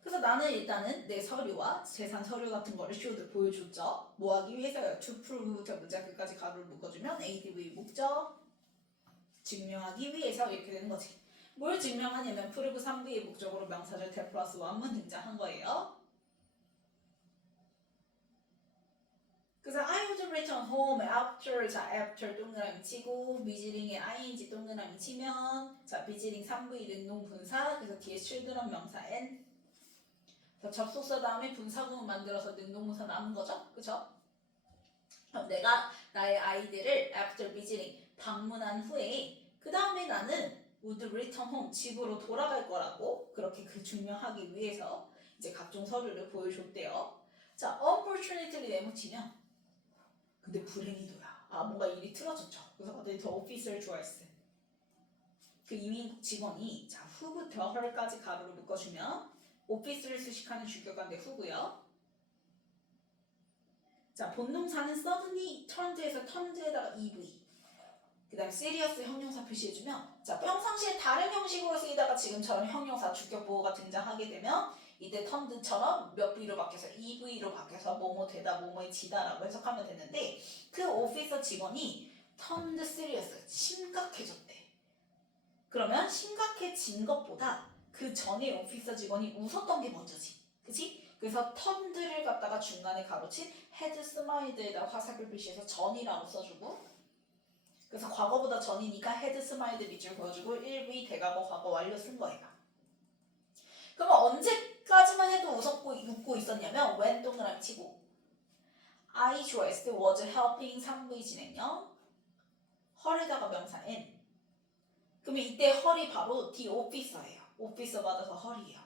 그래서 나는 일단은 내 서류와 재산 서류 같은 거를 should 보여줬죠. 뭐 하기 위해서요? to prove부터 문장 끝까지 가로를 묶어주면 ADV 목적 증명하기 위해서 이렇게 되는 거지. 뭘 증명하냐면 prove 3V의 목적으로 명사절 대 플러스 완문 등장한 거예요. 그래서 I would return home after 자 after 동그라미 치고 비즈링에 ing 동그라미 치면 자 비즈링 3V 능동분사 그래서 뒤에 children 명사 n 그래서 접속사 다음에 분사구문 만들어서 능동분사 남은 거죠. 그쵸? 그럼 내가 나의 아이들을 after 비즈링 방문한 후에 그 다음에 나는 would return home 집으로 돌아갈 거라고 그렇게 그 증명하기 위해서 이제 각종 서류를 보여줬대요. 자 unfortunately 네모치면 근데 불행히도야. 뭔가 일이 틀어졌죠. 그래서 갑자기 더 오피스를 좋아했어. 그 이민 직원이 자 후부터 her까지 가로를 묶어주면 오피스를 수식하는 주격관대 후고요. 자 본동사는 suddenly turned에서 turned에다가 EV 그 다음 serious 형용사 표시해주면 자 평상시에 다른 형식으로 쓰이다가 지금처럼 형용사 주격보호가 등장하게 되면 이때 turned처럼 몇 V로 바뀌어서 EV로 바뀌어서 뭐뭐 되다 뭐뭐의 지다라고 해석하면 되는데 그 오피서 직원이 turned serious 심각해졌대. 그러면 심각해진 것보다 그 전에 오피서 직원이 웃었던 게 먼저지. 그치? 그래서 turned를 갖다가 중간에 가로친 had smilед에다 화살표 표시해서 전이라고 써주고 그래서 과거보다 전이니까 had smiled 밑줄 그어주고 1V 대과거 과거 완료 쓴 거예요. 그러면 언제까지만 해도 웃고 있었냐면 when 동그라미 치고 I 좋아했을 때 was helping 3V 진행형 her에다가 명사 n 그러면 이때 her이 바로 the officer예요. officer 받아서 her이에요.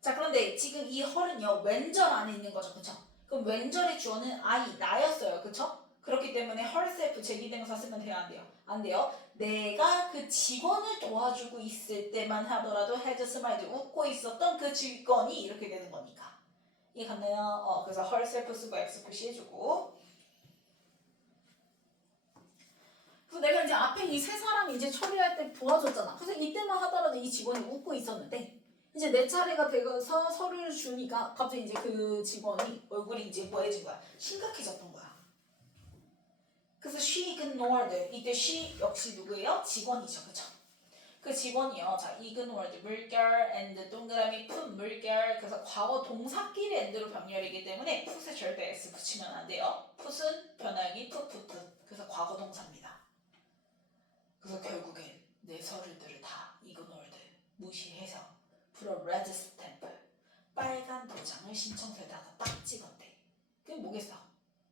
자 그런데 지금 이 her은요 왼절 안에 있는 거죠. 그쵸? 그럼 왼절의 주어는 I 나였어요. 그쵸? 그렇기 때문에 herself 제기대명사 쓰면 돼요? 안 돼요? 안 돼요. 내가 그 직원을 도와주고 있을 때만 하더라도 had smiled 웃고 있었던 그 직원이 이렇게 되는 거니까 이해 갔나요? 그래서 herself 쓰고 X 표시해주고 그래서 내가 이제 앞에 이 세 사람이 이제 처리할 때 도와줬잖아. 그래서 이때만 하더라도 이 직원이 웃고 있었는데 이제 내 차례가 되어서 서류를 주니까 갑자기 이제 그 직원이 얼굴이 이제 뭐해진 거야? 심각해졌던 거야. 그래서 she ignored 이때 she 역시 누구예요? 직원이죠. 그쵸? 그 직원이요. 자, ignored 물결 and 동그라미 put 물결. 그래서 과거 동사끼리 and로 병렬이기 때문에 put에 절대 s 붙이면 안 돼요. put은 변화형이 put. 그래서 과거 동사입니다. 그래서 결국엔 내 서류들을 다 ignored 무시해서 put a red stamp 빨간 도장을 신청서에다가 딱 찍었대. 그게 뭐겠어?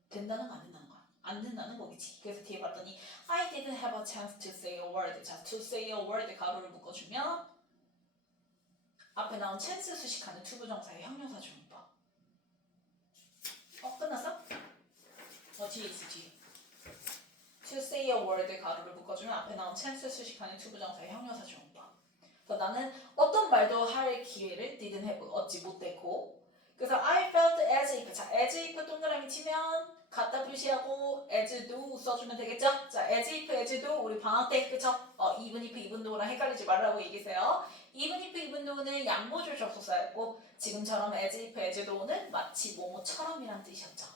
된다는 거 안 된다는 거? 안 된다는 거겠지. 그래서 뒤에 봤더니 I didn't have a chance to say a word. 자, to say a word 가로를 묶어주면 앞에 나온 chance 수식하는 투부정사의 형용사 주문법. 끝났어? 뒤에 있어 뒤에. to say a word 가로를 묶어주면 앞에 나온 chance 수식하는 투부정사의 형용사 주문법. 그래서 나는 어떤 말도 할 기회를 didn't have 얻지 못했고 그래서 I felt as if. 자, as if 동그라미 치면 갖다 표시하고 as do 써주면 되겠죠? 자, as if, as do 우리 방학 때 그쵸? even if, even tho랑 헷갈리지 말라고 얘기했어요. even if, even tho는 양보줄 접속사였고 지금처럼 as if, as do는 마치 뭐뭐처럼이란 뜻이었죠.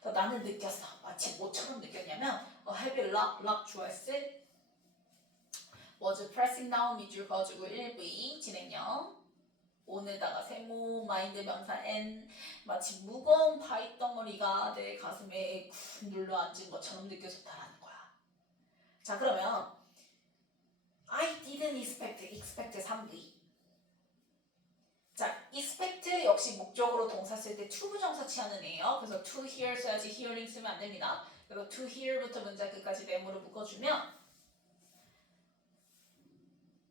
그래서 나는 느꼈어. 마치 뭐처럼 느꼈냐면 have you lock 주어스 was pressing down 밑줄 그어주고 1V 진행형 오늘다가 세모 마인드 명사 N 마치 무거운 바위 덩어리가 내 가슴에 쿵 눌러 앉은 것처럼 느껴졌다라는 거야. 자 그러면 I didn't expect 3V. 자 expect 역시 목적으로 동사 쓸 때 투부정사 취하는 애예요. 그래서 to hear 써야지 hearing 쓰면 안 됩니다. 그래서 to hear부터 문장 끝까지 네모를 묶어주면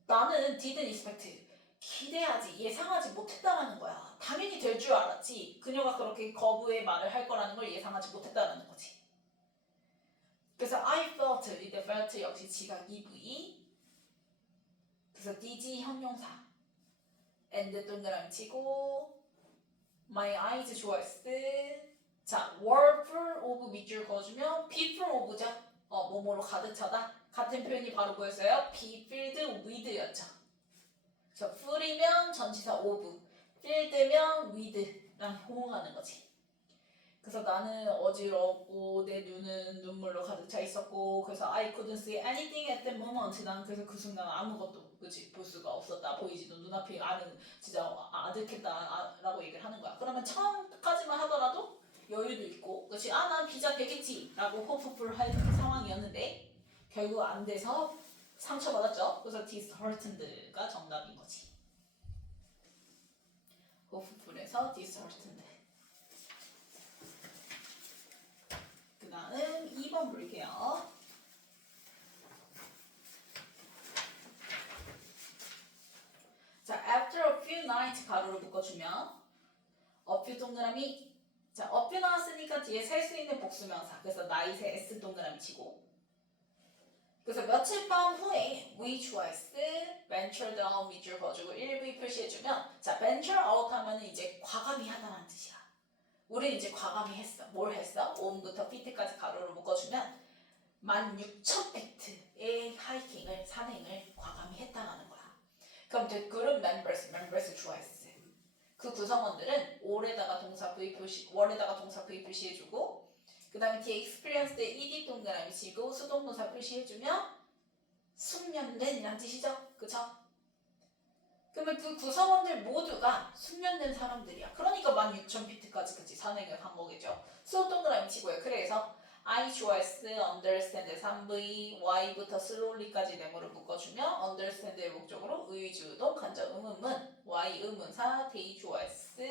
나는 didn't expect 기대하지, 예상하지 못했다라는 거야. 당연히 될 줄 알았지. 그녀가 그렇게 거부의 말을 할 거라는 걸 예상하지 못했다라는 거지. 그래서 I felt, 이때 felt 역시 지각 EV. 그래서 did 형용사. and 동그라미 치고 my eyes 좋아했어. 자, were full of 밑줄 그어주면 be full of죠. 뭐뭐로 가득 차다. 같은 표현이 바로 보였어요. be filled with였죠. 그래서 full이면 전치사 of, filled면 with랑 호응하는 거지. 그래서 나는 어지럽고 내 눈은 눈물로 가득 차 있었고 그래서 I couldn't see anything at the moment. 난 그래서 그 순간 아무것도 그치 볼 수가 없었다. 보이지도 눈앞이 진짜 아득했다라고 얘기를 하는 거야. 그러면 처음까지만 하더라도 여유도 있고 그치 난 비자 되겠지라고 호프풀 할 상황이었는데 결국 안 돼서 상처받았죠. 그래서 disheartened가 정답인 거지. 호프풀에서 disheartened. 그 다음 2번 볼게요. 자, after a few nights 가로를 묶어주면 a few 동그라미 자, a few 나왔으니까 뒤에 셀 수 있는 복수명사. 그래서 night에 s 동그라미 치고 그래서 며칠 밤 후에 we twice ventured out 밑줄 그어주고 1V 표시해주면 자 venture out 하면 이제 과감히 하다라는 뜻이야. 우린 이제 과감히 했어. 뭘 했어? 5분부터 피트까지 가로를 묶어주면 16,000피트의 하이킹을 산행을 과감히 했다라는 거야. 그럼 the group members twice 그 구성원들은 올에다가 동사 V 표시 월에다가 동사 V 표시해주고 그 다음에 뒤에 experience 때 ed 동그라미 치고 수동동사 표시해주면 숙련된 이란 뜻이죠. 그쵸? 그러면 그 구성원들 모두가 숙련된 사람들이야. 그러니까 16,000피트까지 그치 산행을 간 거겠죠. 수동 동그라미 치고요. 그래서 I 좋아했어 understand 3V Y부터 slowly까지 네모를 묶어주면 understand의 목적으로 의주동 간접 의문문 Y 의문사 they 좋아했어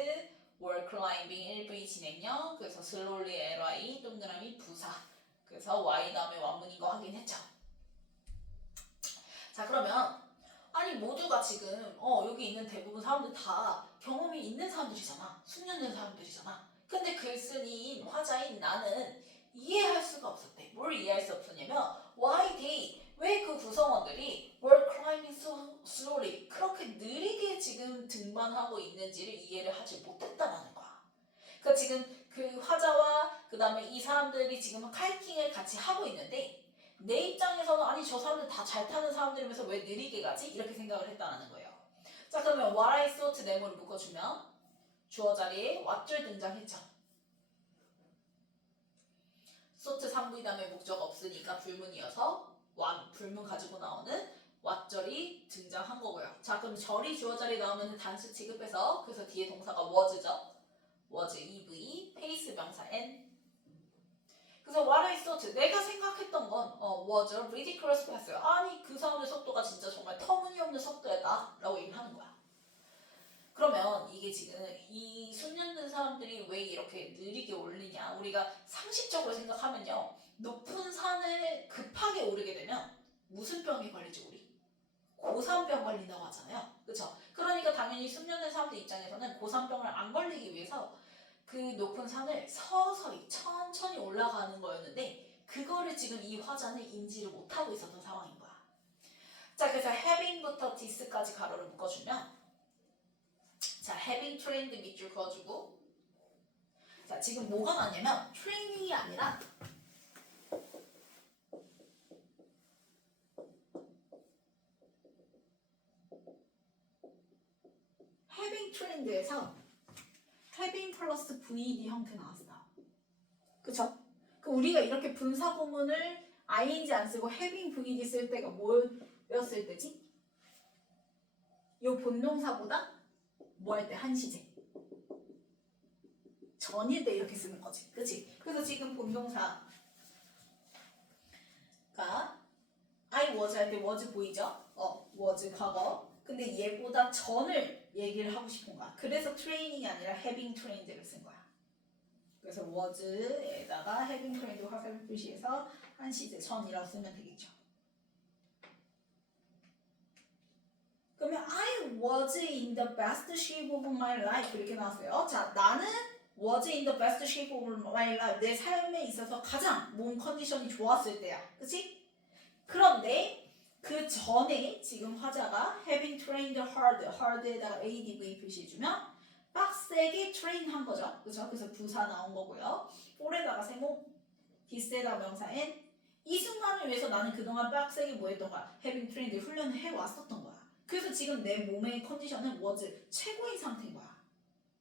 wall climbing 1V 진행형 그래서 slowly ly 동그라미 부사 그래서 y 다음에 완문인 거 확인했죠. 자 그러면 아니 모두가 지금 여기 있는 대부분 사람들 다 경험이 있는 사람들이잖아. 숙련된 사람들이잖아. 근데 글쓴이인 화자인 나는 이해할 수가 없었대. 뭘 이해할 수 없었냐면 why they 왜 그 구성원들이 were climbing so slowly 그렇게 느리게 지금 등반하고 있는지를 이해를 하지 못했다라는 거야. 그러니까 지금 그 화자와 그 다음에 이 사람들이 지금 하이킹을 같이 하고 있는데 내 입장에서는 아니 저 사람들 다 잘 타는 사람들이면서 왜 느리게 가지? 이렇게 생각을 했다는 거예요. 자 그러면 what I thought 네모를 묶어주면 주어 자리에 what줄 등장했죠. thought 3V 다음에 목적 없으니까 불문이어서 불문 가지고 나오는 what절이 등장한 거고요. 자, 그럼 절이 주어절이 나오면 단수 취급해서 그래서 뒤에 동사가 was죠. was, EV, pace 명사 N. 그래서 what I thought, 내가 생각했던 건 was a ridiculous pace. 아니 그 사람의 속도가 진짜 정말 터무니없는 속도였다 라고 얘기를 하는 거야. 그러면 이게 지금 이 숙련된 사람들이 왜 이렇게 느리게 올리냐, 우리가 상식적으로 생각하면요, 높은 산을 급하게 오르게 되면 무슨 병에 걸리지 우리? 고산병 걸린다고 하잖아요. 그렇죠? 그러니까 당연히 숙련된 사람들 입장에서는 고산병을 안 걸리기 위해서 그 높은 산을 서서히 천천히 올라가는 거였는데 그거를 지금 이 화자는 인지를 못하고 있었던 상황인 거야. 자, 그래서 having부터 this까지 가로를 묶어주면, 자, having trained 밑줄 그어주고, 자, 지금 뭐가 나냐면 training이 아니라 having trained에서 having 플러스 VD 형태 나왔어. 그쵸? 그 우리가 이렇게 분사 구문을 ing 안 쓰고 having VD 쓸 때가 뭐였을 때지? 요 본동사보다 뭐 할 때? 한시제. 전일 때 이렇게 쓰는 거지. 그치? 그래서 지금 본동사가 I was 할 때 was 보이죠? was 과거. 근데 얘보다 전을 얘기를 하고 싶은 거야. 그래서 training이 아니라 having trained를 쓴 거야. 그래서 was에다가 having trained 화살표 표시해서 한시제 전이라고 쓰면 되겠죠. 그러면 I was in the best shape of my life 이렇게 나왔어요. 자, 나는 was in the best shape of my life, 내 삶에 있어서 가장 몸 컨디션이 좋았을 때야. 그치? 그런데 그 전에 지금 화자가 having trained hard에다가 adv 표시해주면 빡세게 train 한 거죠. 그죠? 그래서 부사 나온 거고요. for에다가 세모, this에다가 명사 n. 이 순간을 위해서 나는 그동안 빡세게 뭐 했던 거야? having trained 훈련을 해왔었던 거야. 그래서 지금 내 몸의 컨디션은 was 최고인 상태인 거야.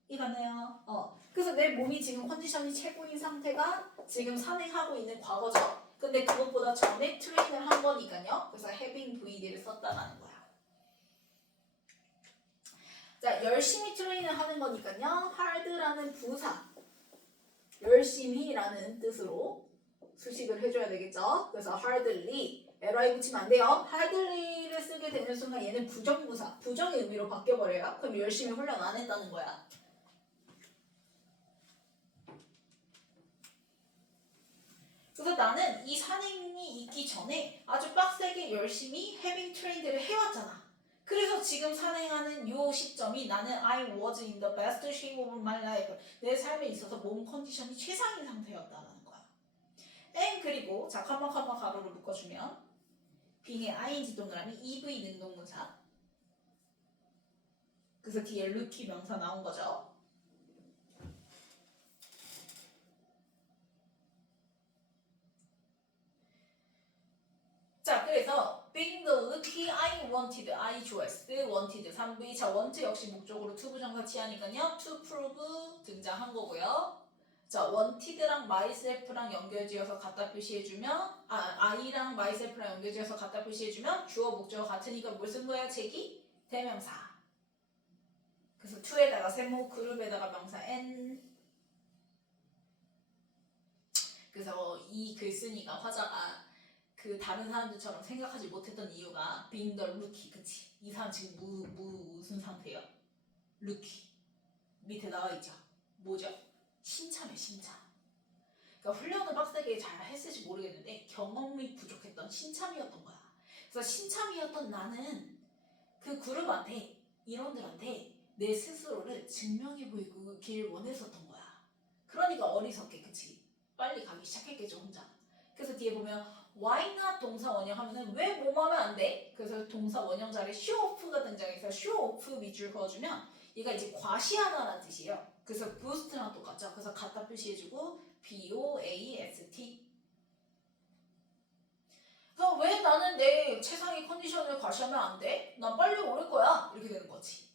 이해갔나요? 그래서 내 몸이 지금 컨디션이 최고인 상태가 지금 산행하고 있는 과거죠. 근데 그것보다 전에 트레인을 한 거니까요. 그래서 having VD를 썼다라는 거야. 자, 열심히 트레인을 하는 거니까요. hard라는 부사, 열심히라는 뜻으로 수식을 해줘야 되겠죠. 그래서 hardly, ly 붙이면 안 돼요. hardly를 쓰게 되는 순간 얘는 부정부사, 부정의 의미로 바뀌어버려요. 그럼 열심히 훈련 안 했다는 거야. 그래서 나는 이 산행이 있기 전에 아주 빡세게 열심히 having trained를 해왔잖아. 그래서 지금 산행하는 요 시점이 나는 I was in the best shape of my life, 내 삶에 있어서 몸 컨디션이 최상인 상태였다는 거야. and 그리고 자, 컴마 가로를 묶어주면 being의 ing 동그라미 EV 능동문사, 그래서 뒤에 looky 명사 나온 거죠. 자, 그래서 being the lucky I wanted, I 좋아했을 때 wanted 3V. 자, want 역시 목적으로 투부정사 취하니까요. to prove 등장한 거고요. 자, wanted랑 myself랑 연결지어서 갖다 표시해주면 I랑 myself랑 연결지어서 갖다 표시해주면 주어 목적어 같으니까 뭘 쓴 거야? 제기? 대명사. 그래서 to에다가 세모, 그룹에다가 명사 n. 그래서 이 글쓴이가 화자가 그 다른 사람들처럼 생각하지 못했던 이유가 being the rookie, 그치? 이 사람 지금 무슨 상태예요? rookie. 밑에 나와있죠? 뭐죠? 신참이에요, 신참. 그러니까 훈련을 빡세게 잘 했을지 모르겠는데 경험이 부족했던 신참이었던 거야. 그래서 신참이었던 나는 그 그룹한테, 인원들한테 내 스스로를 증명해 보이길 원했었던 거야. 그러니까 어리석게, 그치? 빨리 가기 시작했겠죠, 혼자. 그래서 뒤에 보면 why not 동사 원형 하면은 왜 뭐하면 안 돼? 그래서 동사 원형 자리에 show off가 등장해서 show off 밑줄 그어주면 얘가 이제 과시하다라는 뜻이에요. 그래서 boost랑 똑같죠. 그래서 갖다 표시해주고 BOAST. 그래서 왜 나는 내 최상의 컨디션을 과시하면 안 돼? 난 빨리 오를 거야. 이렇게 되는 거지.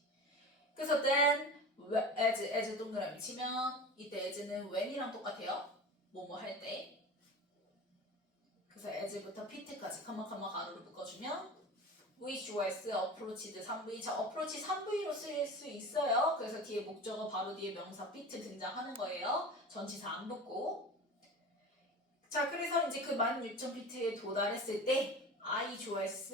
그래서 then, as 동그라미 치면 이때 as는 when이랑 똑같아요. 뭐뭐 할 때. 그래서 as부터 pt까지 컴마 가로를 묶어주면 which was approached 3V. 자, approach 3V로 쓸 수 있어요. 그래서 뒤에 목적어 바로 뒤에 명사 fit 등장하는 거예요. 전치사 안 붙고. 자, 그래서 이제 그 16,000피트에 도달했을 때 I was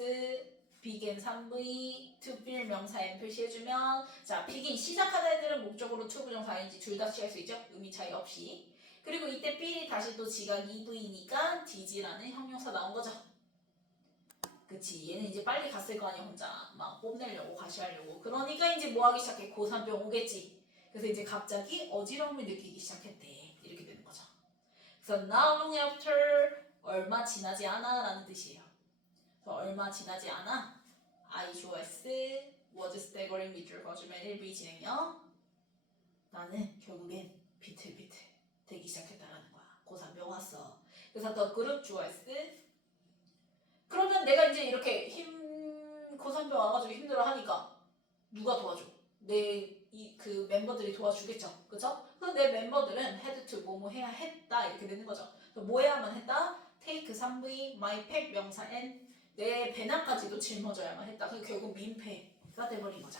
begin 3V to fill 명사 n 표시해주면 자, begin 시작하는 애들은 목적으로 to 부정사 ing 둘 다 취할 수 있죠. 의미 차이 없이. 그리고 이때 fill이 다시 또 지각 2V니까 dg라는 형용사 나온 거죠. 그치, 얘는 이제 빨리 갔을 거 아니야. 혼자 막 뽐내려고 과시하려고. 그러니까 이제 뭐 하기 시작해? 고3병 오겠지. 그래서 이제 갑자기 어지러움을 느끼기 시작했대. 이렇게 되는 거죠. 그래서 not long after 얼마 지나지 않아 라는 뜻이에요. 그래서 얼마 지나지 않아 I was staggering 밑줄 그어주면 1V 진행형 나는 결국엔 비틀비틀 되기 시작했다라는 거야. 고3병 왔어. 그래서 더 그룹 was 그러면 내가 이제 이렇게 고3병 와가지고 힘들어 하니까 누가 도와줘? 그 멤버들이 도와주겠죠. 그죠? 그래서 내 멤버들은 had to 뭐뭐 해야 했다 이렇게 되는 거죠. 그래서 뭐 해야만 했다? take 3V, my pack 명사 n 내 배낭까지도 짊어져야만 했다. 그래서 결국 민폐가 돼버린 거죠.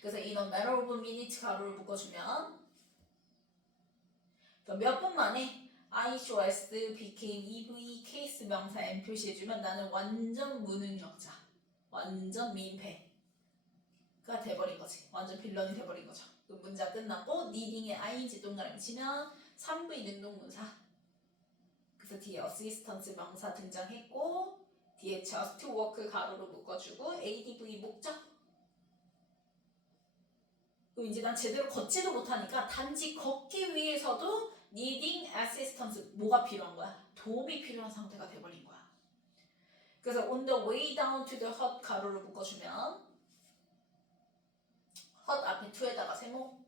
그래서 in a matter of minutes 가로를 묶어주면 몇 분 만에 I was became EV 케이스 명사 n 표시해주면 나는 완전 무능력자, 완전 민폐가 돼버린 거지. 완전 빌런이 돼버린 거죠. 그 문장 끝났고 needing에 ing 동그라미 치면 3V 능동문사 그래서 뒤에 assistance 명사 등장했고 뒤에 just to work 가로로 묶어주고 adv 목적 그럼 이제 난 제대로 걷지도 못하니까 단지 걷기 위해서도 needing assistance 뭐가 필요한 거야? 도움이 필요한 상태가 돼버린 거야. 그래서 on the way down to the hut 가로로 묶어주면 hut 앞에 to에다가 세모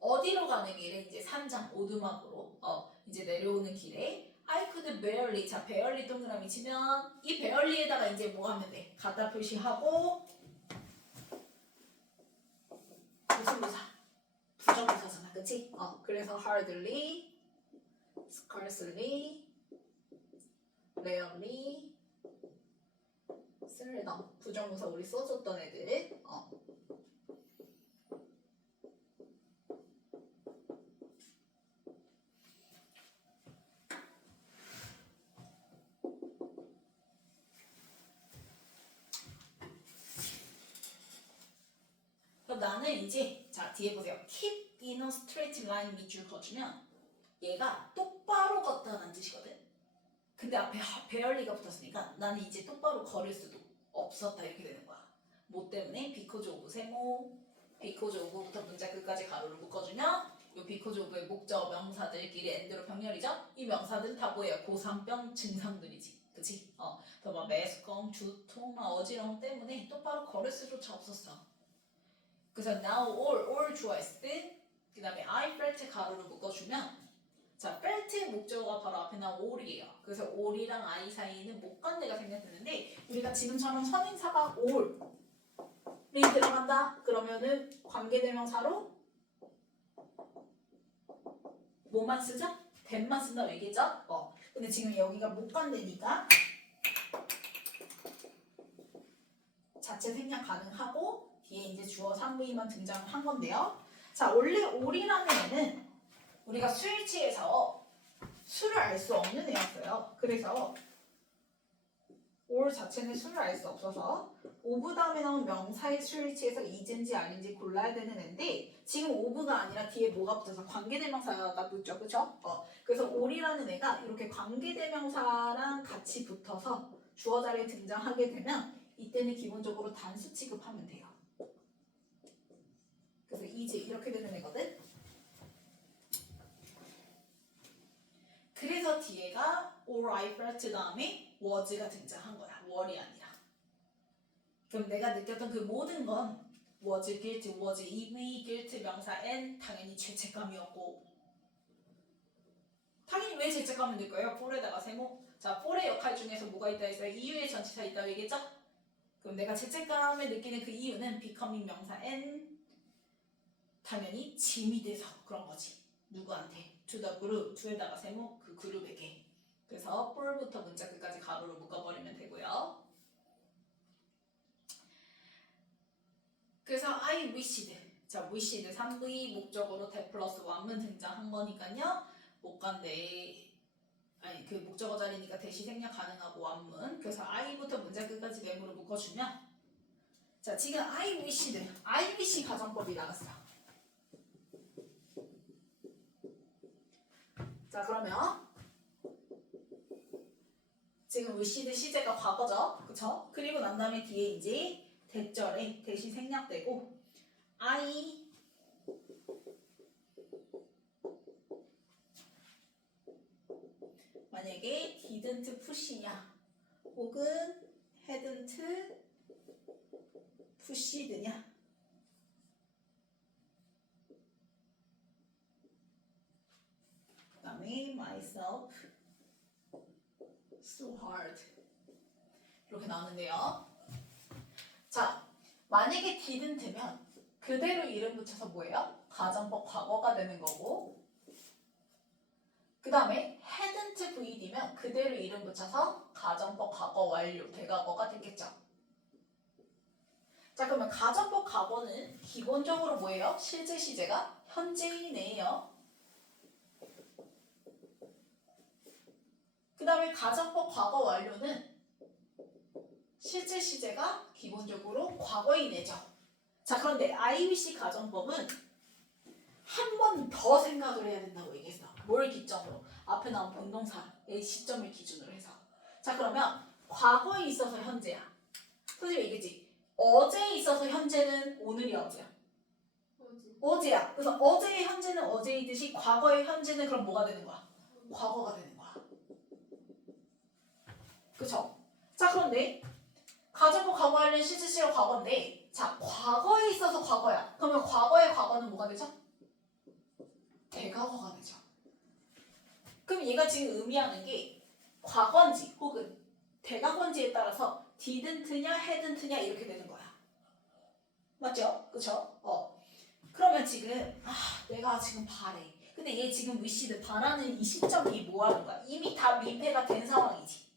어디로 가는 길에 이제 산장 오두막으로 이제 내려오는 길에 I could barely 자 barely 동그라미 치면 이 barely에다가 이제 뭐 하면 돼? 갖다 표시하고 무슨 부사? 부정부사잖아, 그치? 그래서 hardly, scarcely, rarely, seldom 부정부사 우리 써줬던 애들 그럼 나는 이제 자 뒤에 보세요. keep in a straight line 밑줄 그어주면 얘가 똑바로 걷다는 뜻이거든. 근데 앞에 barely가 붙었으니까 나는 이제 똑바로 걸을 수도 없었다 이렇게 되는 거야. 뭐 때문에? because of 세모 because of부터 문자 끝까지 가로를 묶어주면 이 because of의 목적 명사들끼리 end로 병렬이죠. 이 명사들은 다 뭐예요? 고3병 증상들이지. 그치? 그래서 막 매스컴, 두통, 어지러움 때문에 똑바로 걸을 수조차 없었어. 그래서 now all 좋아했을 때 그 다음에 I felt 가로를 묶어주면 자 felt의 목적어가 바로 앞에 나온 all이에요. 그래서 all이랑 I 사이에는 목관대가 생략되는데 우리가 지금처럼 선행사가 all이 들어간다 그러면은 관계대명사로 뭐만 쓰죠? that만 쓴다고 얘기했죠? 근데 지금 여기가 목관대니까 자체 생략 가능하고 뒤에 이제 주어 3V만 등장한 건데요. 자, 원래 올이라는 애는 우리가 수일치에서 수를 알 수 없는 애였어요. 그래서 올 자체는 수를 알 수 없어서 오브 다음에 나온 명사의 수일치에서 이젠지 아닌지 골라야 되는 애인데 지금 오브가 아니라 뒤에 뭐가 붙어서 관계대명사가 붙죠. 그쵸? 그래서 올이라는 애가 이렇게 관계대명사랑 같이 붙어서 주어 자리에 등장하게 되면 이때는 기본적으로 단수 취급하면 돼요. 그래서 이제 이렇게 되는 애거든. 그래서 뒤에가 all I felt 다음에 was가 등장한 거야. were이 아니라. 그럼 내가 느꼈던 그 모든 건 was guilt, was EV, guilt 명사 n 당연히 죄책감이었고 당연히 왜 죄책감을 느껴요? for에다가 세모. 자, for의 역할 중에서 뭐가 있다 했어요? 이유의 전치사 있다고 얘기했죠? 그럼 내가 죄책감을 느끼는 그 이유는 becoming 명사 n 당연히 짐이 돼서 그런 거지. 누구한테? to the group, to에다가 세모, 그 그룹에게. 그래서 for부터 문자 끝까지 가로로 묶어버리면 되고요. 그래서 I wished. 자, wished 3V 목적으로 that 플러스 one문 등장한 거니까요. 못 간대. 아니 그 목적어 자리니까 대시 생략 가능하고 원문. 그래서 I부터 문장 끝까지 네모로 묶어주면 자 지금 I wish 가정법이 나왔어. 자 그러면 지금 wish드 시제가 과거죠. 그쵸? 그리고 난 다음에 뒤에 이제 대절에 대시 생략되고 I 만약에 didn't push냐 혹은 hadn't pushed냐 그 다음에 myself so hard 이렇게 나오는데요. 자 만약에 didn't면 그대로 이름 붙여서 뭐예요? 가정법 과거가 되는 거고 그 다음에 hadn't VD면 그대로 이름 붙여서 가정법 과거 완료 대과거가 되겠죠. 자 그러면 가정법 과거는 기본적으로 뭐예요? 실제 시제가 현재이네요. 그 다음에 가정법 과거 완료는 실제 시제가 기본적으로 과거이네죠. 자 그런데 IBC 가정법은 한 번 더 생각을 해야 된다고 얘기했어. 뭘 기점으로? 앞에 나온 본동사의 시점을 기준으로 해서. 자 그러면 과거에 있어서 현재야. 선생님이 얘기했지. 어제에 있어서 현재는 오늘이 어제야. 어제야. 그래서 어제의 현재는 어제이듯이 과거의 현재는 그럼 뭐가 되는 거야? 과거가 되는 거야. 그쵸? 자 그런데 가정법 과거 관련 실제 시제 과거인데 자 과거에 있어서 과거야. 그러면 과거의 과거는 뭐가 되죠? 대과거가 되죠. 그럼 얘가 지금 의미하는 게 과거인지 혹은 대과거인지에 따라서 didn't냐 hadn't냐 이렇게 되는 거야. 맞죠? 그쵸? 그러면 지금 내가 지금 바래. 근데 얘 지금 wish드 바라는 이 시점이 뭐 하는 거야? 이미 다 민폐가 된 상황이지.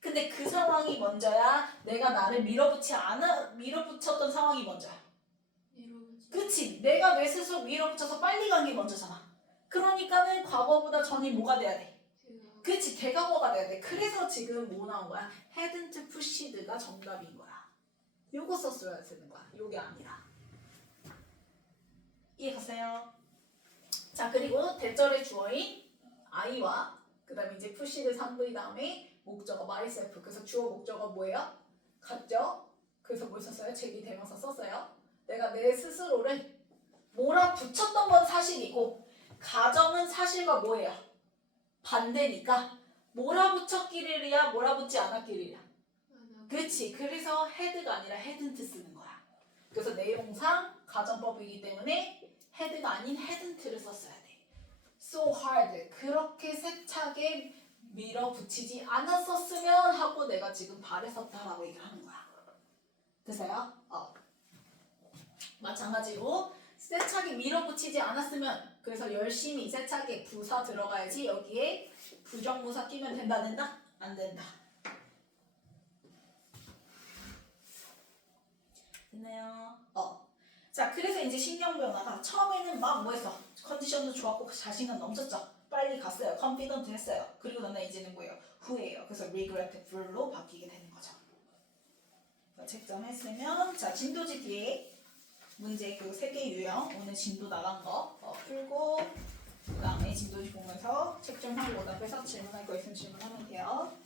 근데 그 상황이 먼저야 내가 나를 밀어붙였던 상황이 먼저야. 그치? 내가 내 스스로 밀어붙여서 빨리 간 게 먼저잖아. 그러니까는 과거보다 전이 뭐가 돼야 돼? 그치? 대과거가 돼야 돼. 그래서 지금 뭐 나온 거야? hadn't pushed가 정답인 거야. 요거 썼어야 되는 거야. 요게 아니라. 이해갔어요? 자 그리고 대절의 주어인 I와 그 다음에 이제 pushed 3V 다음에 목적어 myself. 그래서 주어 목적어 뭐예요? 같죠? 그래서 뭘 썼어요? 제기 대명사 썼어요. 내가 내 스스로를 몰아붙였던 건 사실이고 가정은 사실과 뭐예요? 반대니까 몰아붙였기를이야 몰아붙지 않았기를이야. 그렇지. 그래서 had가 아니라 hadn't 쓰는 거야. 그래서 내용상 가정법이기 때문에 had가 아닌 hadn't를 썼어야 돼. So hard. 그렇게 세차게 밀어붙이지 않았었으면 하고 내가 지금 발했었다라고 얘기를 하는 거야. 됐어요? 마찬가지로 세차게 밀어붙이지 않았으면 그래서 열심히 세차게 부사 들어가야지 여기에 부정부사 끼면 된다 안 된다? 안 된다. 됐나요? 자 그래서 이제 신경 변화가 처음에는 막 뭐했어? 컨디션도 좋았고 자신감 넘쳤죠? 빨리 갔어요. confident 했어요. 그리고 나는 이제는 뭐예요? 후회해요. 그래서 regretful로 바뀌게 되는 거죠. 책점했으면 자 진도지 뒤에 문제 그 3개 유형 오늘 진도 나간 거 풀고 그 다음에 진도지 보면서 책점하고 오답해서 질문할 거 있으면 질문하면 돼요.